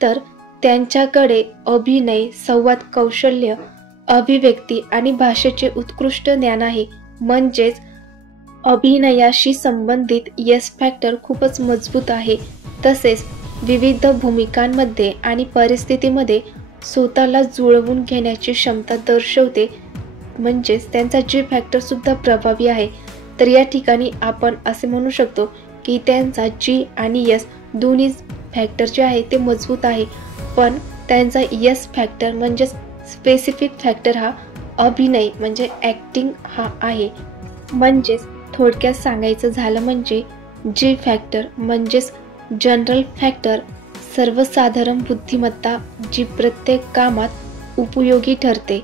तर त्यांच्याकडे अभिनय, संवाद कौशल्य, अभिव्यक्ती आणि भाषेचे उत्कृष्ट ज्ञान आहे. म्हणजेच अभिनयाशी संबंधित यस फॅक्टर खूपच मजबूत आहे. तसेच विविध भूमिकांमध्ये आणि परिस्थितीमध्ये स्वतःला जुळवून घेण्याची क्षमता दर्शवते, म्हणजेच त्यांचा जी फॅक्टर सुद्धा प्रभावी आहे. तर या ठिकाणी आपण असे म्हणू शकतो की त्यांचा जी आणि यस दोन्ही फॅक्टर जे आहे ते मजबूत आहे, पण त्यांचा यस फॅक्टर म्हणजे स्पेसिफिक फॅक्टर हा अभिनय म्हणजे ॲक्टिंग हा आहे. म्हणजेच थोडक्यात सांगायचं झालं म्हणजे जी फॅक्टर म्हणजेच जनरल फॅक्टर सर्वसाधारण बुद्धिमत्ता जी प्रत्येक कामात उपयोगी ठरते.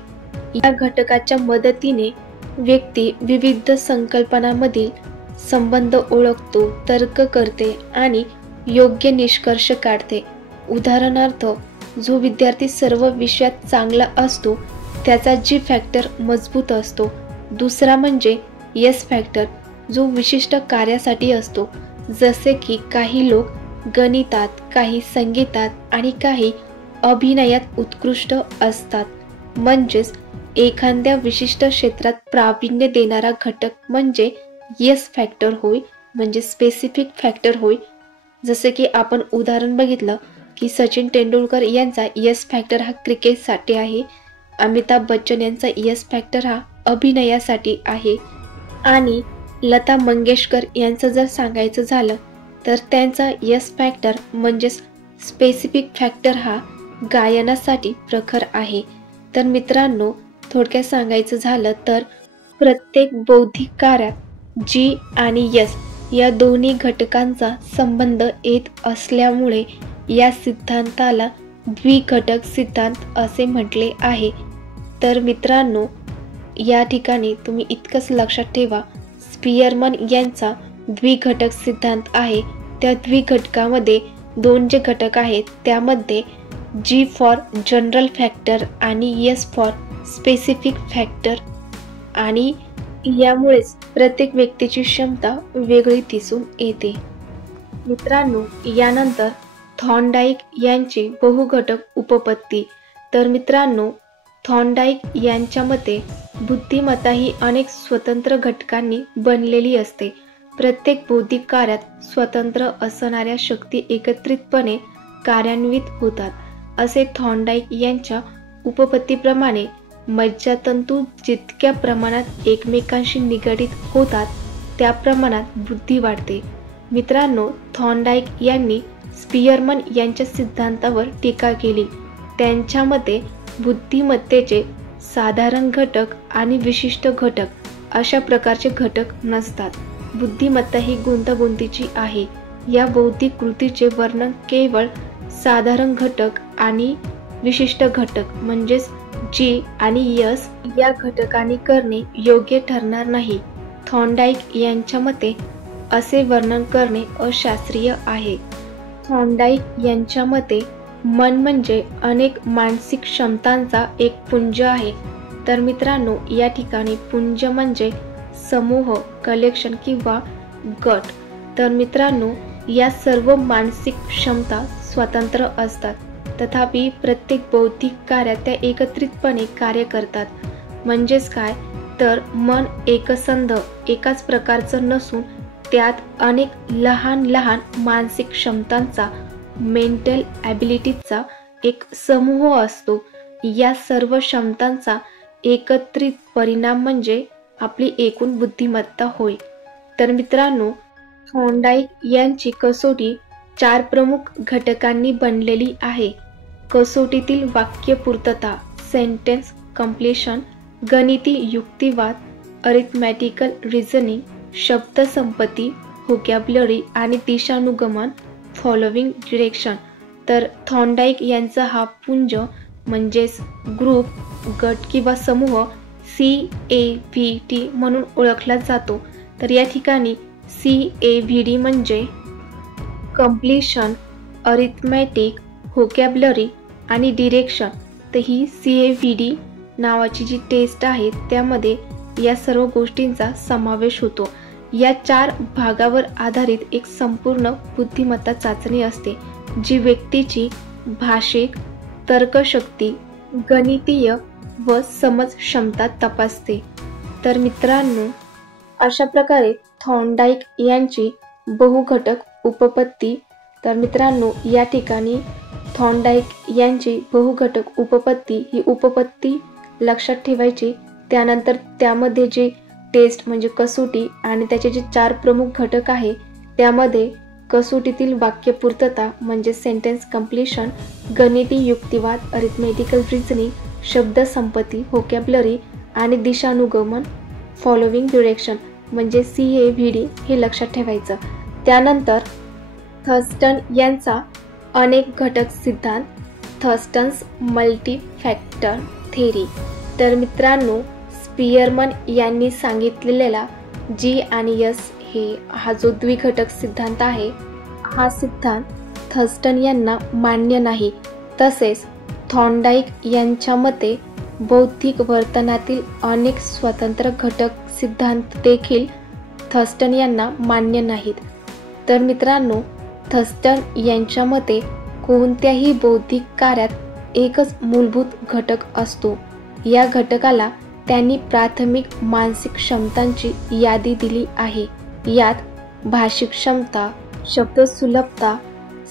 या घटकाच्या मदतीने व्यक्ती विविध संकल्पनांमधील संबंध ओळखतो, तर्क करते आणि योग्य निष्कर्ष काढते. उदाहरणार्थ, जो विद्यार्थी सर्व विषयात चांगला असतो त्याचा जी फॅक्टर मजबूत असतो. दुसरा म्हणजे यस फॅक्टर, जो विशिष्ट कार्यासाठी असतो. जसे की काही लोक गणितात, काही संगीतात आणि काही अभिनयात उत्कृष्ट असतात. म्हणजेच एखाद्या विशिष्ट क्षेत्रात प्रावीण्य देणारा घटक म्हणजे यस फॅक्टर होय, म्हणजे स्पेसिफिक फॅक्टर होय. जसे की आपण उदाहरण बघितलं की सचिन तेंडुलकर यांचा यस फॅक्टर हा क्रिकेटसाठी आहे, अमिताभ बच्चन यांचा यस फॅक्टर हा अभिनयासाठी आहे आणि लता मंगेशकर यांचं जर सांगायचं झालं तर त्यांचा यस फॅक्टर म्हणजे स्पेसिफिक फॅक्टर हा गायनासाठी प्रखर आहे. तर मित्रांनो, थोडक्यात सांगायचं झालं तर प्रत्येक बौद्धिक कार्यात जी आणि यस या दोन्ही घटकांचा संबंध येत असल्यामुळे या सिद्धांताला द्विघटक सिद्धांत असे म्हटले आहे. तर मित्रांनो, या ठिकाणी तुम्ही इतकंच लक्षात ठेवा, स्पियरमन यांचा द्विघटक सिद्धांत आहे. त्या द्विघटकामध्ये दोन जे घटक आहेत त्यामध्ये जी फॉर जनरल फॅक्टर आणि यस फॉर स्पेसिफिक फॅक्टर, आणि यामुळेच प्रत्येक व्यक्तीची क्षमता वेगळी दिसून येते. मित्रांनो, यानंतर थॉर्नडाईक यांची बहुघटक उपपत्ती. तर मित्रांनो, थॉर्नडाईक यांच्या मते बुद्धिमत्ता ही अनेक स्वतंत्र घटकांनी बनलेली असते. प्रत्येक बौद्धिक कार्यात स्वतंत्र असणाऱ्या शक्ती एकत्रितपणे कार्यान्वित होतात. असे थॉर्नडाईक यांच्या उपपत्तीप्रमाणे मज्जातंतू जितक्या प्रमाणात एकमेकांशी निगडीत होतात त्या प्रमाणात बुद्धी वाढते. मित्रांनो, थॉर्नडाईक यांनी स्पियरमन यांच्या सिद्धांतावर टीका केली. त्यांच्या मते बुद्धिमत्तेचे साधारण घटक आणि विशिष्ट घटक अशा प्रकारचे घटक नसतात. बुद्धिमत्ता ही गुंतागुंतीची आहे. या बौद्धिक कृतीचे वर्णन केवळ साधारण घटक आणि विशिष्ट घटक म्हणजेच जी आणि यस या घटकांनी करणे योग्य ठरणार नाही. थॉर्नडाईक यांच्या मते असे वर्णन करणे अशास्त्रीय आहे. थॉर्नडाईक यांच्या मते मन म्हणजे अनेक मानसिक क्षमतांचा एक पुंज आहे. तर मित्रांनो, या ठिकाणी पुंज म्हणजे समूह, कलेक्शन किंवा गट. तर मित्रांनो, या सर्व मानसिक क्षमता स्वतंत्र असतात, तथापि प्रत्येक बौद्धिक कार्यात त्या एकत्रितपणे कार्य करतात. म्हणजेच काय, तर मन एकसंध एकाच प्रकारचं नसून त्यात अनेक लहान लहान मानसिक क्षमतांचा, मेंटल ॲबिलिटीजचा एक समूह असतो. या सर्व क्षमतांचा एकत्रित परिणाम म्हणजे आपली एकूण बुद्धिमत्ता होय. तर मित्रांनो, थॉर्नडाईक यांची कसोटी 4 प्रमुख घटकांनी बनलेली आहे. कसोटीतील वाक्यपूर्तता, सेंटेन्स कंप्लीशन, गणिती युक्तिवाद, अरिथमॅटिकल रिझनिंग, शब्दसंपत्ती, व्होकॅब्युलरी आणि दिशानुगमन, फॉलोविंग डिरेक्शन. तर थॉर्नडाईक यांचा हा पुंज म्हणजेच ग्रुप, गट किंवा समूह CAVT म्हणून ओळखला जातो. तर या ठिकाणी CAVD म्हणजे कम्प्लिशन, अरिथमॅटिक, व्होकॅब्युलरी आणि डिरेक्शन. तर ही CAVD नावाची जी टेस्ट आहे त्यामध्ये या सर्व गोष्टींचा समावेश होतो. या 4 भागावर आधारित एक संपूर्ण बुद्धिमत्ता चाचणी असते, जी व्यक्तीची भाषिक, तर्कशक्ती, गणितीय व समज क्षमता तपासते. तर मित्रांनो, अशा प्रकारे थॉर्नडाईक यांची बहुघटक उपपत्ती. तर मित्रांनो, या ठिकाणी थॉर्नडाईक यांची बहुघटक उपपत्ती ही उपपत्ती लक्षात ठेवायची. त्यानंतर त्यामध्ये जे टेस्ट म्हणजे कसोटी आणि त्याचे जे 4 प्रमुख घटक आहे त्यामध्ये कसोटीतील वाक्यपूर्तता म्हणजे सेंटेन्स कंप्लीशन, गणिती युक्तिवाद, अरिथमेटिकल रिझनिंग, शब्दसंपत्ती, व्होकॅब्युलरी आणि दिशानुगमन, फॉलोविंग डिरेक्शन म्हणजे CAVD हे लक्षात ठेवायचं. त्यानंतर थर्स्टन यांचा अनेक घटक सिद्धांत, थर्स्टन्स मल्टी फॅक्टर थेरी. तर मित्रांनो, स्पियरमन यांनी सांगितलेला G आणि S हा जो द्विघटक सिद्धांत आहे, हा सिद्धांत थर्स्टन यांना मान्य नाही. तसेच थॉर्नडाईक यांच्या मते बौद्धिक वर्तनातील अनेक स्वतंत्र घटक सिद्धांत देखील थर्स्टन यांना मान्य नाहीत. तर मित्रांनो, थर्स्टन यांच्या मते कोणत्याही बौद्धिक कार्यात एकच मूलभूत घटक असतो. या घटकाला त्यांनी प्राथमिक मानसिक क्षमतांची यादी दिली आहे. यात भाषिक क्षमता, शब्दसुलभता,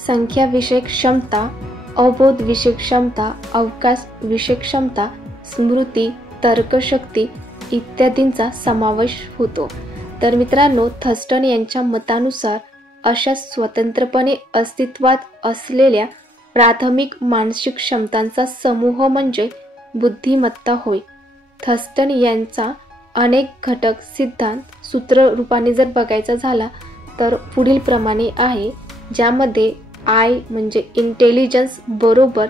संख्याविषयक क्षमता, अवबोधविषयक क्षमता, अवकाश क्षमता, स्मृती, तर्कशक्ती इत्यादींचा समावेश होतो. तर मित्रांनो, थर्स्टन यांच्या मतानुसार अशा स्वतंत्रपणे अस्तित्वात असलेल्या प्राथमिक मानसिक क्षमतांचा समूह म्हणजे बुद्धिमत्ता होय. थर्स्टन यांचा अनेक घटक सिद्धांत सूत्र रूपाने जर बघायचा झाला तर पुढील प्रमाणे आहे, ज्यामध्ये I म्हणजे इंटेलिजन्स बरोबर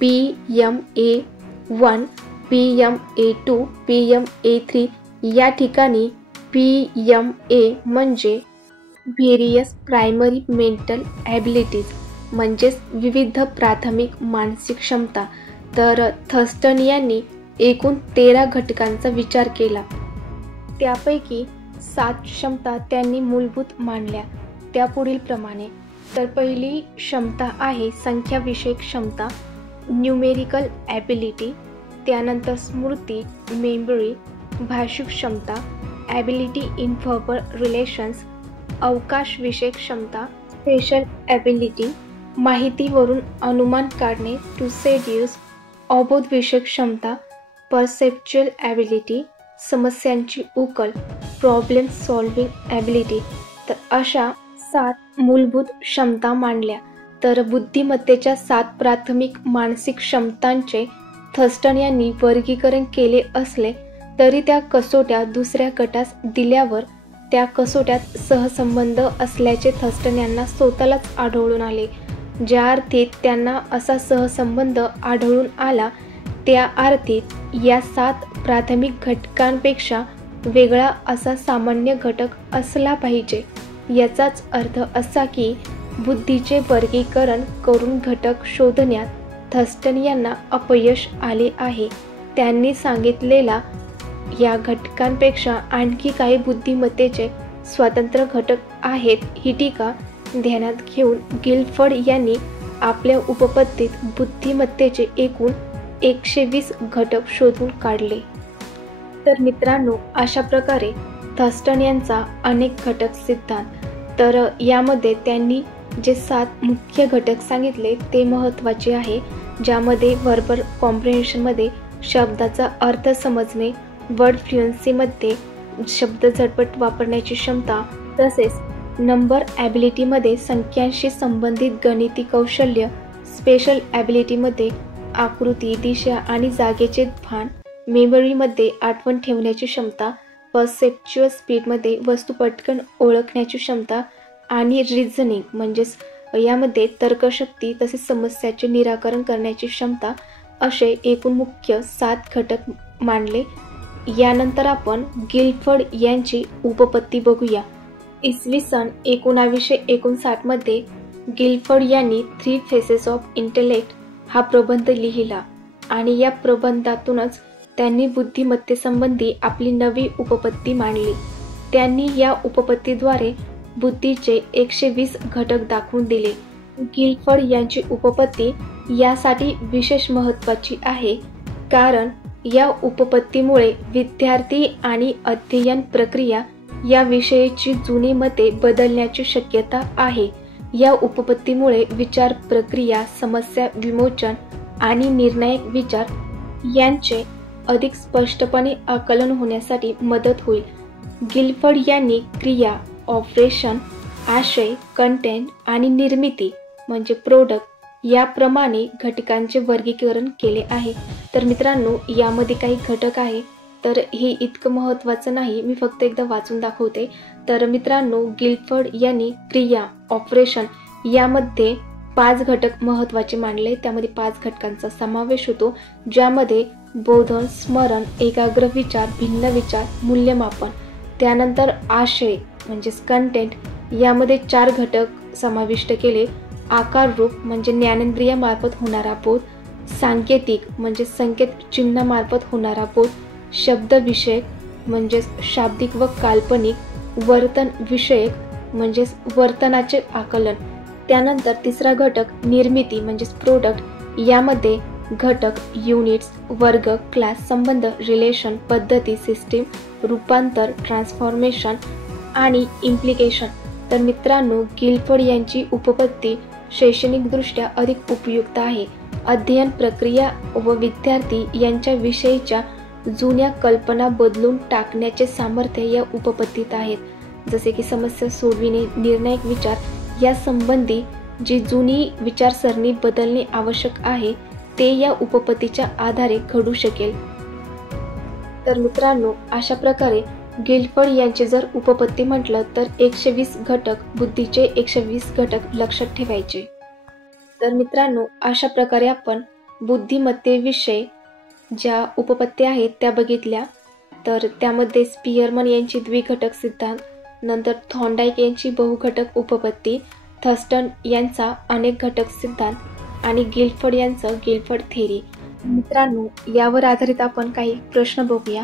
PMA1, PMA2, PMA3. या ठिकाणी PMA म्हणजे व्हेरियस प्रायमरी मेंटल ॲबिलिटीज म्हणजेच विविध प्राथमिक मानसिक क्षमता. तर थर्स्टन यांनी एकूण 13 घटकांचा विचार केला. त्यापैकी 7 क्षमता त्यांनी मूलभूत मानल्या. त्या पुढील प्रमाणे. तर पहिली क्षमता आहे संख्याविषयक क्षमता, न्यूमेरिकल ॲबिलिटी. त्यानंतर स्मृती, मेमरी, भाषिक क्षमता, ॲबिलिटी इन व्हर्बल रिलेशन्स, अवकाशविषयक क्षमता, स्पेशल ॲबिलिटी, माहितीवरून अनुमान काढणे, टू सेड्यूस, अवबोधविषयक क्षमता, परसेप्च्युअल ॲबिलिटी, समस्यांची उकल, प्रॉब्लेम सॉल्व्हिंग ॲबिलिटी. तर अशा 7 मूलभूत क्षमता मांडल्या. तर बुद्धिमत्तेच्या 7 प्राथमिक मानसिक क्षमतांचे थर्स्टन यांनी वर्गीकरण केले असले तरी त्या कसोट्या दुसऱ्या गटास दिल्यावर त्या कसोट्यात सहसंबंध असल्याचे थर्स्टन यांना स्वतःलाच आढळून आले. ज्या अर्थी त्यांना असा सहसंबंध आढळून आला त्या अर्थी या 7 प्राथमिक घटकांपेक्षा वेगळा असा सामान्य घटक असला पाहिजे. याचाच अर्थ असा की बुद्धीचे वर्गीकरण करून घटक शोधण्यात थर्स्टन यांना अपयश आले आहे. त्यांनी सांगितलेला या घटकांपेक्षा आणखी काही बुद्धिमत्तेचे स्वतंत्र घटक आहेत ही टीका ध्यानात घेऊन गिलफर्ड यांनी आपल्या उपपत्तीत बुद्धिमत्तेचे एकूण 120 घटक शोधून काढले. तर मित्रांनो, अशा प्रकारे थर्स्टन यांचा अनेक घटक सिद्धांत. तर यामध्ये त्यांनी जे 7 मुख्य घटक सांगितले ते महत्त्वाचे आहे, ज्यामध्ये व्हर्बल कॉम्प्रिहेन्शनमध्ये शब्दाचा अर्थ समजणे, वर्ड फ्लुएन्सीमध्ये शब्द झटपट वापरण्याची क्षमता, तसेच नंबर ॲबिलिटीमध्ये संख्यांशी संबंधित गणिती कौशल्य, स्पेशल ॲबिलिटीमध्ये आकृती, दिशा आणि जागेचे भान, मेमरीमध्ये आठवण ठेवण्याची क्षमता, परसेप्च्युअल स्पीडमध्ये वस्तू पटकन ओळखण्याची क्षमता आणि रिझनिंग म्हणजेच यामध्ये तर्कशक्ती तसेच समस्याचे निराकरण करण्याची क्षमता, असे एकूण मुख्य 7 घटक मानले यानंतर आपण गिलफर्ड यांची उपपत्ती बघूया. इसवी सन 1959 मध्ये गिलफर्ड यांनी 3 फेसेस ऑफ इंटेलेक्ट हा प्रबंध लिहिला आणि या प्रबंधातूनच त्यांनी बुद्धिमत्तेसंबंधी आपली नवी उपपत्ती मांडली. त्यांनी या उपपत्तीद्वारे बुद्धीचे 120 घटक दाखवून दिले. गिलफर्ड यांची उपपत्ती यासाठी विशेष महत्त्वाची आहे कारण या उपपत्तीमुळे विद्यार्थी आणि अध्ययन प्रक्रिया या विषयीची जुनी मते बदलण्याची शक्यता आहे. या उपपत्तीमुळे विचार प्रक्रिया, समस्या विमोचन आणि निर्णायक विचार यांचे अधिक स्पष्टपणे आकलन होण्यासाठी मदत होईल. गिलफर्ड यांनी क्रिया, ऑपरेशन, आशय, कंटेंट आणि निर्मिती म्हणजे प्रोडक्ट याप्रमाणे घटकांचे वर्गीकरण केले आहे. तर मित्रांनो, यामध्ये काही घटक आहे तर हे इतकं महत्त्वाचं नाही, मी फक्त एकदा वाचून दाखवते. तर मित्रांनो, गिलफर्ड यांनी क्रिया, ऑपरेशन यामध्ये 5 घटक महत्त्वाचे मानले. त्यामध्ये 5 घटकांचा समावेश होतो, ज्यामध्ये बोधन, स्मरण, एकाग्र विचार, भिन्न विचार, मूल्यमापन. त्यानंतर आशय म्हणजेच कंटेंट यामध्ये 4 घटक समाविष्ट केले. आकार रूप म्हणजे ज्ञानेंद्रियामार्फत होणारा बोध, सांकेतिक म्हणजे संकेत चिन्हामार्फत होणारा बोध, शब्द विषयक म्हणजेच शाब्दिक व काल्पनिक, वर्तन विषयक म्हणजेच वर्तनाचे आकलन. त्यानंतर तिसरा घटक निर्मिती म्हणजेच प्रोडक्ट. यामध्ये घटक, युनिट्स, वर्ग, क्लास, संबंध, रिलेशन, पद्धती, सिस्टीम, रूपांतर, ट्रान्सफॉर्मेशन आणि इम्प्लिकेशन. तर मित्रांनो, गिलफर्ड यांची उपपत्ती शैक्षणिकदृष्ट्या अधिक उपयुक्त आहे. अध्ययन प्रक्रिया व विद्यार्थी यांच्या विषयीच्या जुन्या कल्पना बदलून टाकण्याचे सामर्थ्य या उपपत्तीत आहेत. जसे की समस्या सोडविणे, निर्णायक विचार या संबंधी जी जुनी विचारसरणी बदलणे आवश्यक आहे ते या उपपत्तीच्या आधारे घडू शकेल. तर मित्रांनो, अशा प्रकारे गिलफर्ड यांचे जर उपपत्ती म्हटलं तर 120 घटक, बुद्धीचे 120 घटक लक्षात ठेवायचे. तर मित्रांनो, अशा प्रकारे आपण बुद्धिमत्तेविषयी ज्या उपपत्त्या आहेत त्या बघितल्या. तर त्यामध्ये स्पियरमन यांची द्विघटक सिद्धांत, नंतर थॉर्नडाईक यांची बहुघटक उपपत्ती, थर्स्टन यांचा अनेक घटक सिद्धांत आणि गिलफर्ड यांचं गिलफर्ड थेरी. मित्रांनो, यावर आधारित आपण काही प्रश्न बघूया.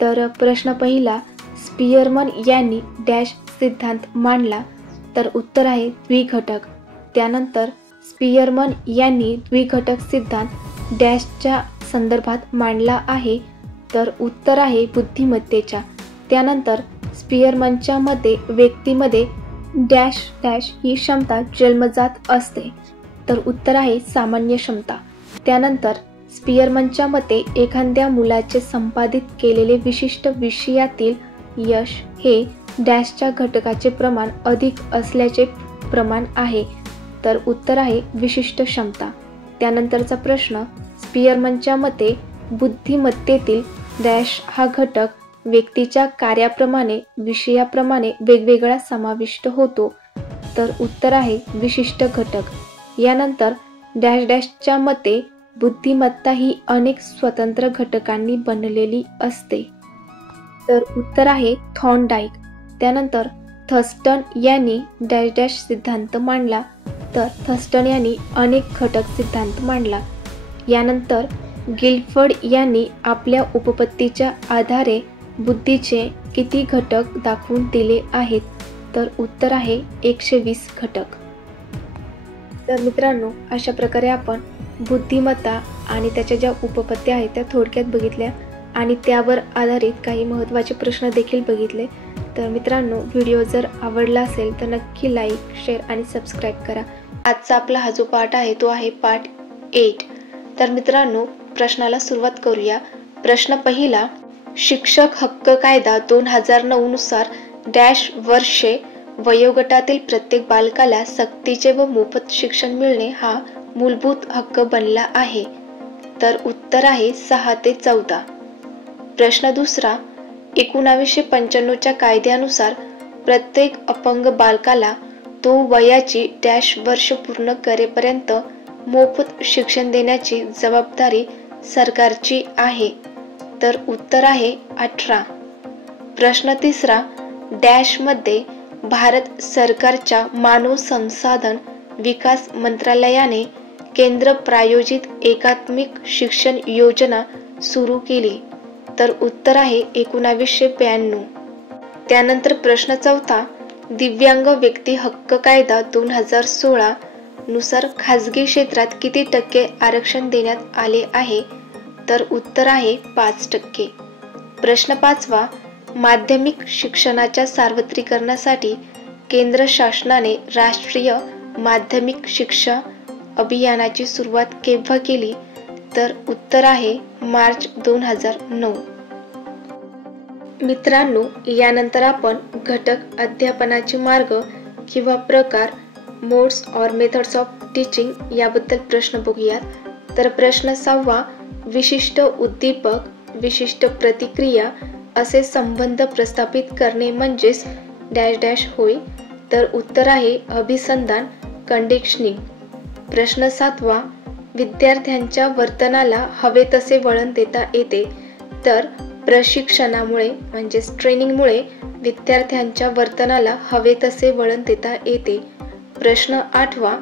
तर प्रश्न पहिला, स्पियरमन यांनी डॅश सिद्धांत मांडला. तर उत्तर आहे द्विघटक. त्यानंतर स्पियरमन यांनी द्विघटक सिद्धांत डॅशच्या संदर्भात मांडला आहे. तर उत्तर आहे बुद्धिमत्तेच्या. त्यानंतर स्पियरमनच्या मते व्यक्तीमध्ये डॅश डॅश ही क्षमता जन्मजात असते. तर उत्तर आहे सामान्य क्षमता. त्यानंतर स्पियरमनच्या मते एखाद्या मुलाचे संपादित केलेले विशिष्ट विषयातील यश हे डॅशच्या घटकाचे प्रमाण अधिक असल्याचे प्रमाण आहे. तर उत्तर आहे विशिष्ट क्षमता. त्यानंतरचा प्रश्न, स्पियरमनच्या मते बुद्धिमत्तेतील डॅश हा घटक व्यक्तीच्या कार्याप्रमाणे, विषयाप्रमाणे वेगवेगळा समाविष्ट होतो. तर उत्तर आहे विशिष्ट घटक. यानंतर डॅश डॅशच्या मते बुद्धिमत्ता ही अनेक स्वतंत्र घटकांनी बनलेली असते. तर उत्तर आहे थॉर्नडाईक. त्यानंतर थर्स्टन यांनी डॅश डॅश सिद्धांत मांडला. तर थर्स्टन यांनी अनेक घटक सिद्धांत मांडला. यानंतर गिलफर्ड यांनी आपल्या उपपत्तीच्या आधारे बुद्धीचे किती घटक दाखवून दिले आहेत. तर उत्तर आहे 120 घटक. तर मित्रांनो, अशा प्रकारे आपण बुद्धिमत्ता आणि त्याच्या ज्या उपपत्त्या आहेत त्या थोडक्यात बघितल्या आणि त्यावर आधारित काही महत्त्वाचे प्रश्न देखील बघितले. तर मित्रांनो, व्हिडिओ जर आवडला असेल तर नक्की लाईक, शेअर आणि सबस्क्राईब करा. आजचा आपला हा जो पाठ आहे तो आहे पाठ 8. तर मित्रांनो, प्रश्नाला सुरुवात करूया. प्रश्न पहिला, शिक्षक हक्क कायदा 2009 नुसार डॅश वर्षे वयोगटातील प्रत्येक बालकाला सक्तीचे व मोफत शिक्षण मिळणे हा मूलभूत हक्क बनला आहे. तर उत्तर आहे 6 ते 14. प्रश्न दुसरा, 1995च्या कायद्यानुसार प्रत्येक अपंग बालकाला तो वयाची डॅश वर्ष पूर्ण करेपर्यंत मोफत शिक्षण देण्याची जबाबदारी सरकारची आहे. तर उत्तर आहे 18. प्रश्न 3, डॅशमध्ये भारत सरकारच्या मानव संसाधन विकास मंत्रालयाने केंद्र प्रायोजित एकात्मिक शिक्षण योजना सुरू केली. तर उत्तर आहे 1992. त्यानंतर प्रश्न 4, दिव्यांग व्यक्ती हक्क कायदा 2016 नुसार खाजगी क्षेत्रात किती टक्के आरक्षण देण्यात आले आहे? तर उत्तर आहे 5%. प्रश्न 5, माध्यमिक शिक्षणाच्या सार्वत्रिकरणासाठी केंद्र शासनाने राष्ट्रीय माध्यमिक शिक्षा अभियानाची सुरुवात केव्हा केली? तर उत्तर आहे मार्च 2009. मित्रांनो, यानंतर आपण घटक अध्यापनाचे मार्ग किंवा प्रकार, मोड्स और मेथड्स ऑफ टीचिंग याबद्दल प्रश्न बघूयात. तर प्रश्न 6, विशिष्ट उद्दीपक, विशिष्ट प्रतिक्रिया असे संबंध प्रस्थापित करणे म्हणजेच डॅश डॅश होय. तर उत्तर आहे अभिसंधान, कंडिशनिंग. प्रश्न 7, विद्यार्थ्यांच्या वर्तनाला हवे तसे वळण देता येते. तर प्रशिक्षणामुळे म्हणजेच ट्रेनिंगमुळे विद्यार्थ्यांच्या वर्तनाला हवे तसे वळण देता येते. प्रश्न 8,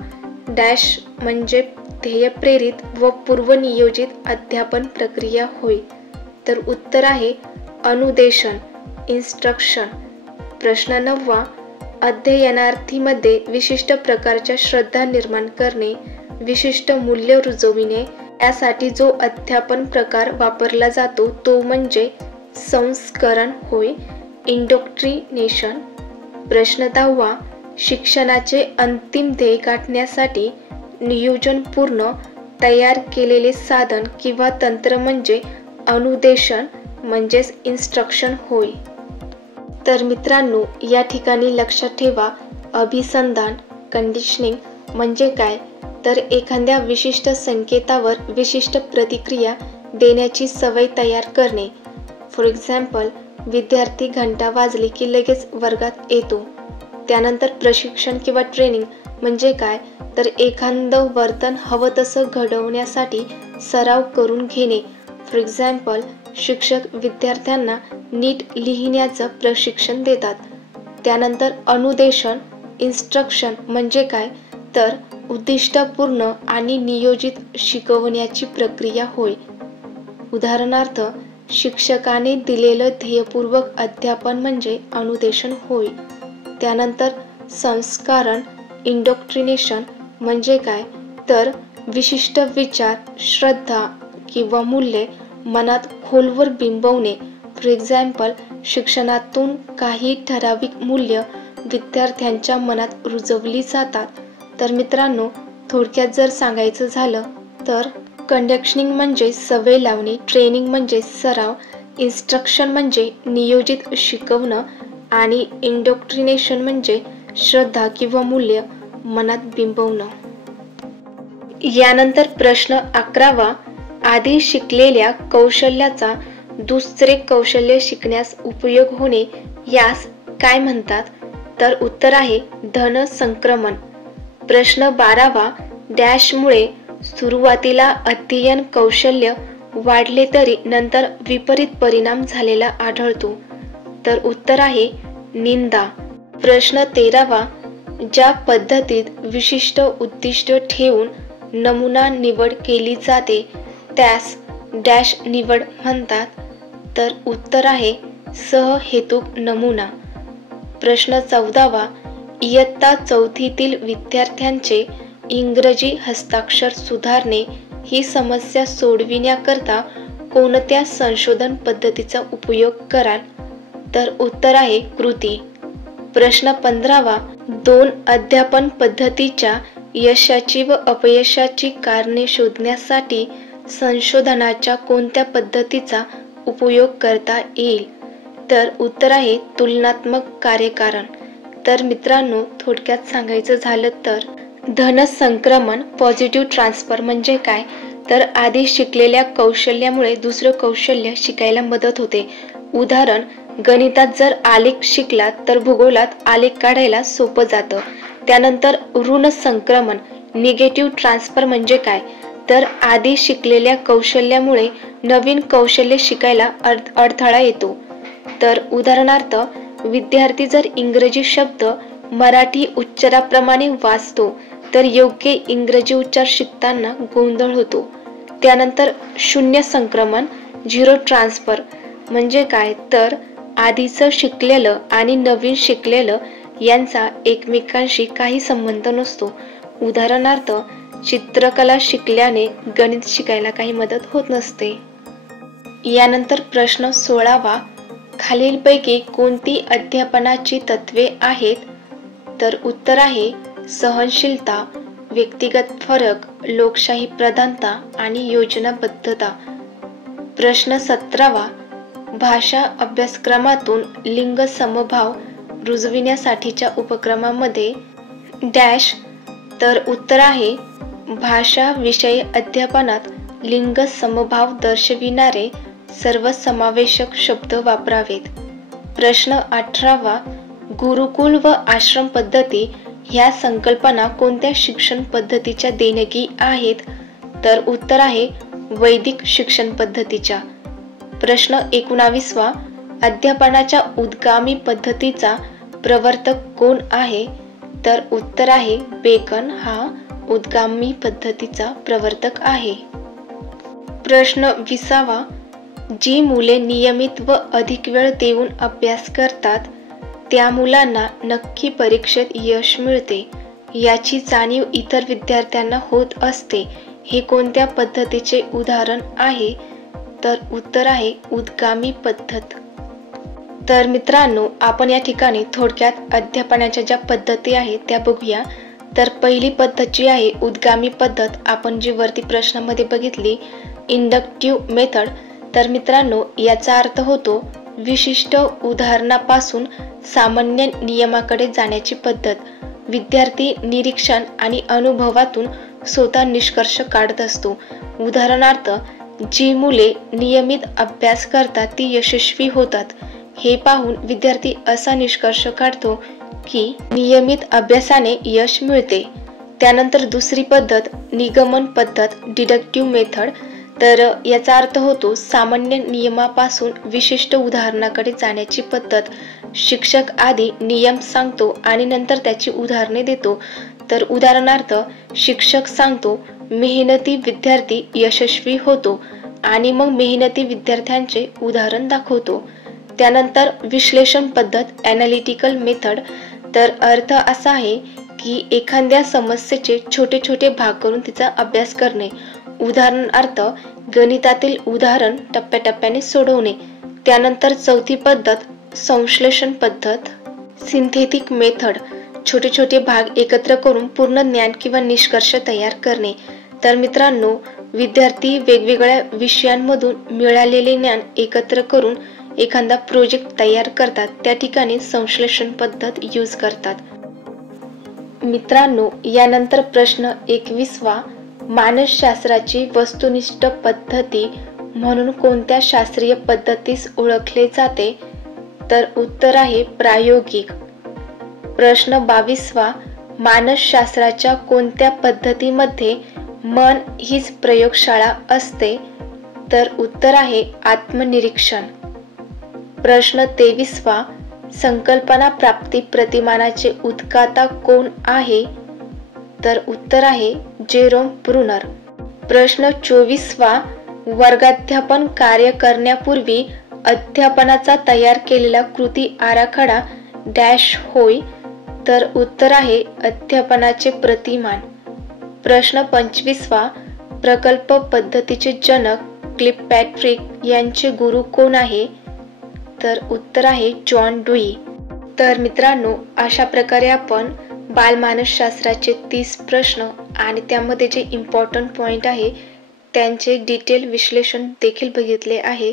डॅश म्हणजे ध्येयप्रेरित व पूर्वनियोजित अध्यापन प्रक्रिया होय. तर उत्तर आहे अनुदेशन, इन्स्ट्रक्शन. प्रश्न 9, अध्ययनार्थीमध्ये विशिष्ट प्रकारच्या श्रद्धा निर्माण करणे, विशिष्ट मूल्य रुजविणे यासाठी जो अध्यापन प्रकार वापरला जातो तो म्हणजे संस्करण होय, इंडोक्ट्रिनेशन. प्रश्न 10, शिक्षणाचे अंतिम ध्येय गाठण्यासाठी नियोजनपूर्ण तयार केलेले साधन किंवा तंत्र म्हणजे अनुदेशन म्हणजेच इन्स्ट्रक्शन होय. तर मित्रांनो, या ठिकाणी लक्षात ठेवा, अभिसंधान, कंडिशनिंग म्हणजे काय? तर एखाद्या विशिष्ट संकेतावर विशिष्ट प्रतिक्रिया देण्याची सवय तयार करणे. फॉर एक्झाम्पल, विद्यार्थी घंटा वाजली की लगेच वर्गात येतो. त्यानंतर प्रशिक्षण किंवा ट्रेनिंग म्हणजे काय? तर एखादं वर्तन हवं तसं घडवण्यासाठी सराव करून घेणे. फॉर एक्झाम्पल, शिक्षक विद्यार्थ्यांना नीट लिहिण्याचं प्रशिक्षण देतात. त्यानंतर अनुदेशन, इन्स्ट्रक्शन म्हणजे काय? तर उद्दिष्टपूर्ण आणि नियोजित शिकवण्याची प्रक्रिया होय. उदाहरणार्थ, शिक्षकाने दिलेलं ध्येयपूर्वक अध्यापन म्हणजे अनुदेशन होय. त्यानंतर संस्कारण, इंडोक्ट्रिनेशन म्हणजे काय? तर विशिष्ट विचार, श्रद्धा किंवा मूल्ये मनात खोलवर बिंबवणे. फॉर एक्झाम्पल, शिक्षणातून काही ठराविक मूल्य विद्यार्थ्यांच्या मनात रुजवली जातात. तर मित्रांनो, थोडक्यात जर सांगायचं झालं तर कंडिशनिंग म्हणजे सवय लावणे, ट्रेनिंग म्हणजे सराव, इन्स्ट्रक्शन म्हणजे नियोजित शिकवणं आणि इंडोक्ट्रिनेशन म्हणजे श्रद्धा किंवा मूल्य मनात बिंबवणं. यानंतर प्रश्न 11, आधी शिकलेल्या कौशल्याचा दुसरे कौशल्य शिकण्यास उपयोग होणे यास काय म्हणतात? तर उत्तर आहे धन संक्रमण. प्रश्न 12, डॅशमुळे सुरुवातीला अध्ययन कौशल्य वाढले तरी नंतर विपरीत परिणाम झालेला आढळतो. तर उत्तर आहे निंदा. प्रश्न 13, ज्या पद्धतीत विशिष्ट उद्दिष्ट ठेवून नमुना निवड केली जाते त्यास डॅश निवड म्हणतात. तर उत्तर आहे सहहेतुक नमुना. प्रश्न 14, इयत्ता 4थीतील विद्यार्थ्यांचे इंग्रजी हस्ताक्षर सुधारणे ही समस्या सोडविण्याकरता कोणत्या संशोधन पद्धतीचा उपयोग कराल? तर उत्तर आहे कृती. प्रश्न 15, 2 अध्यापन पद्धतीच्या यशाची व अपयशाची कारणे शोधण्यासाठी संशोधनाच्या कोणत्या पद्धतीचा उपयोग करता येईल? तर उत्तर आहे तुलनात्मक कार्यकारण. तर मित्रांनो, थोडक्यात सांगायचं झालं तर धन संक्रमण, पॉझिटिव्ह ट्रान्सफर म्हणजे काय? तर आधी शिकलेल्या कौशल्यामुळे दुसरं कौशल्य शिकायला मदत होते. उदाहरण, गणितात जर आलेख शिकलात तर भूगोलात आलेख काढायला सोपं जातं. त्यानंतर ऋण संक्रमण, निगेटिव्ह ट्रान्सफर म्हणजे काय? तर आधी शिकलेल्या कौशल्यामुळे नवीन कौशल्य शिकायला अडथळा येतो. तर उदाहरणार्थ, विद्यार्थी जर इंग्रजी शब्द मराठी उच्चाराप्रमाणे वाचतो तर योग्य इंग्रजी उच्चार शिकताना गोंधळ होतो. त्यानंतर शून्य संक्रमण, झिरो ट्रान्सफर म्हणजे काय, तर आधीचं शिकलेलं आणि नवीन शिकलेलं यांचा एकमेकांशी काही संबंध नसतो. उदाहरणार्थ, चित्रकला शिकल्याने गणित शिकायला काही मदत होत नसते. यानंतर प्रश्न 16वा, खालीलपैकी कोणती अध्यापनाची तत्वे आहेत? तर उत्तर आहे सहनशीलता, व्यक्तिगत फरक, लोकशाही प्रधानता आणि योजनाबद्धता. प्रश्न 17वा, भाषा अभ्यासक्रमातून लिंग समभाव रुजविण्यासाठीच्या उपक्रमामध्ये डॅश. तर उत्तर आहे भाषा विषय अध्यापनात लिंग समभाव दर्शविणारे सर्वसमावेशक शब्द वापरावेत. प्रश्न 18वा, गुरुकुल व आश्रम पद्धती ह्या संकल्पना कोणत्या शिक्षण पद्धतीच्या देणगी आहेत? तर उत्तर आहे वैदिक शिक्षण पद्धतीच्या. प्रश्न 19वा, अध्यापनाच्या उद्गामी पद्धतीचा प्रवर्तक कोण आहे? तर उत्तर आहे बेकन हा उद्गामी पद्धतीचा प्रवर्तक आहे. प्रश्न 20वा, जी मुले नियमित व अधिक वेळ देऊन अभ्यास करतात त्या मुलांना नक्की परीक्षेत यश मिळते याची जाणीव इतर विद्यार्थ्यांना होत असते. हे कोणत्या पद्धतीचे उदाहरण आहे? तर उत्तर आहे उद्गामी पद्धत. तर मित्रांनो, आपण या ठिकाणी थोडक्यात अध्यापनाच्या ज्या पद्धती आहेत त्या बघूया. तर पहिली पद्धत जी आहे उद्गामी पद्धत, आपण जी वरती प्रश्नामध्ये बघितली इंडक्टिव्ह मेथड. तर मित्रांनो, याचा अर्थ होतो विशिष्ट उदाहरणापासून सामान्य नियमाकडे जाण्याची पद्धत. विद्यार्थी निरीक्षण आणि अनुभवातून स्वतः निष्कर्ष काढत असतो. उदाहरणार्थ, जी मुले नियमित अभ्यास करतात ती यशस्वी होतात. हे पाहून विद्यार्थी असा निष्कर्ष काढतो की नियमित अभ्यासाने यश मिळते. त्यानंतर दुसरी पद्धत निगमन पद्धत, डिडक्टिव्ह मेथड. तर याचा अर्थ होतो सामान्य नियमापासून विशिष्ट उदाहरणाकडे जाण्याची पद्धत. शिक्षक आधी नियम सांगतो आणि नंतर त्याची उदाहरणे देतो. तर उदाहरणार्थ, शिक्षक सांगतो मेहनती विद्यार्थी यशस्वी होतो आणि मग मेहनती विद्यार्थ्यांचे उदाहरण दाखवतो. त्यानंतर विश्लेषण पद्धत, ॲनालिटिकल मेथड. तर अर्थ असा आहे की एखाद्या समस्येचे छोटे छोटे भाग करून तिचा अभ्यास करणे. उदाहरणार्थ, गणितातील उदाहरण टप्प्याटप्प्याने सोडवणे. त्यानंतर चौथी पद्धत संश्लेषण पद्धत, सिंथेटिक मेथड. छोटे छोटे भाग एकत्र करून पूर्ण ज्ञान किंवा निष्कर्ष तयार करणे. तर मित्रांनो, विद्यार्थी वेगवेगळ्या विषयांमधून मिळालेले ज्ञान एकत्र करून एखादा प्रोजेक्ट तयार करतात. त्या ठिकाणी संश्लेषण पद्धत यूज करतात. मित्रांनो, यानंतर प्रश्न 21वा, मानसशास्त्राची वस्तुनिष्ठ पद्धती म्हणून कोणत्या शास्त्रीय पद्धतीस ओळखले जाते? तर उत्तर आहे प्रायोगिक. प्रश्न 22वा, मानसशास्त्राच्या कोणत्या पद्धतीमध्ये मन हीच प्रयोगशाळा असते? तर उत्तर आहे आत्मनिरीक्षण. प्रश्न 23वा, संकल्पना प्राप्ती प्रतिमानाचे उद्गाता कोण आहे? तर उत्तर आहे जेरोम ब्रुनर. प्रश्न 24वा, वर्गाध्यापन कार्य करण्यापूर्वी अध्यापनाचा तयार केलेला कृती आराखडा डॅश होय? तर उत्तर आहे अध्यापनाचे प्रतिमान. प्रश्न 25वा, प्रकल्प पद्धतीचे जनक क्लिपपॅट्रिक यांचे गुरु कोण आहे? तर उत्तर आहे जॉन ड्यूई. तर मित्रांनो, अशा प्रकारे आपण बालमानसशास्त्राचे 30 प्रश्न आणि त्यामध्ये जे इम्पॉर्टंट पॉईंट आहे त्यांचे डिटेल विश्लेषण देखील बघितले आहे.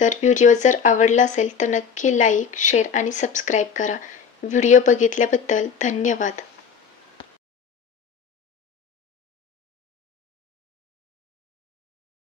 तर व्हिडिओ जर आवडला असेल तर नक्की लाईक, शेअर आणि सबस्क्राईब करा. व्हिडिओ बघितल्याबद्दल धन्यवाद.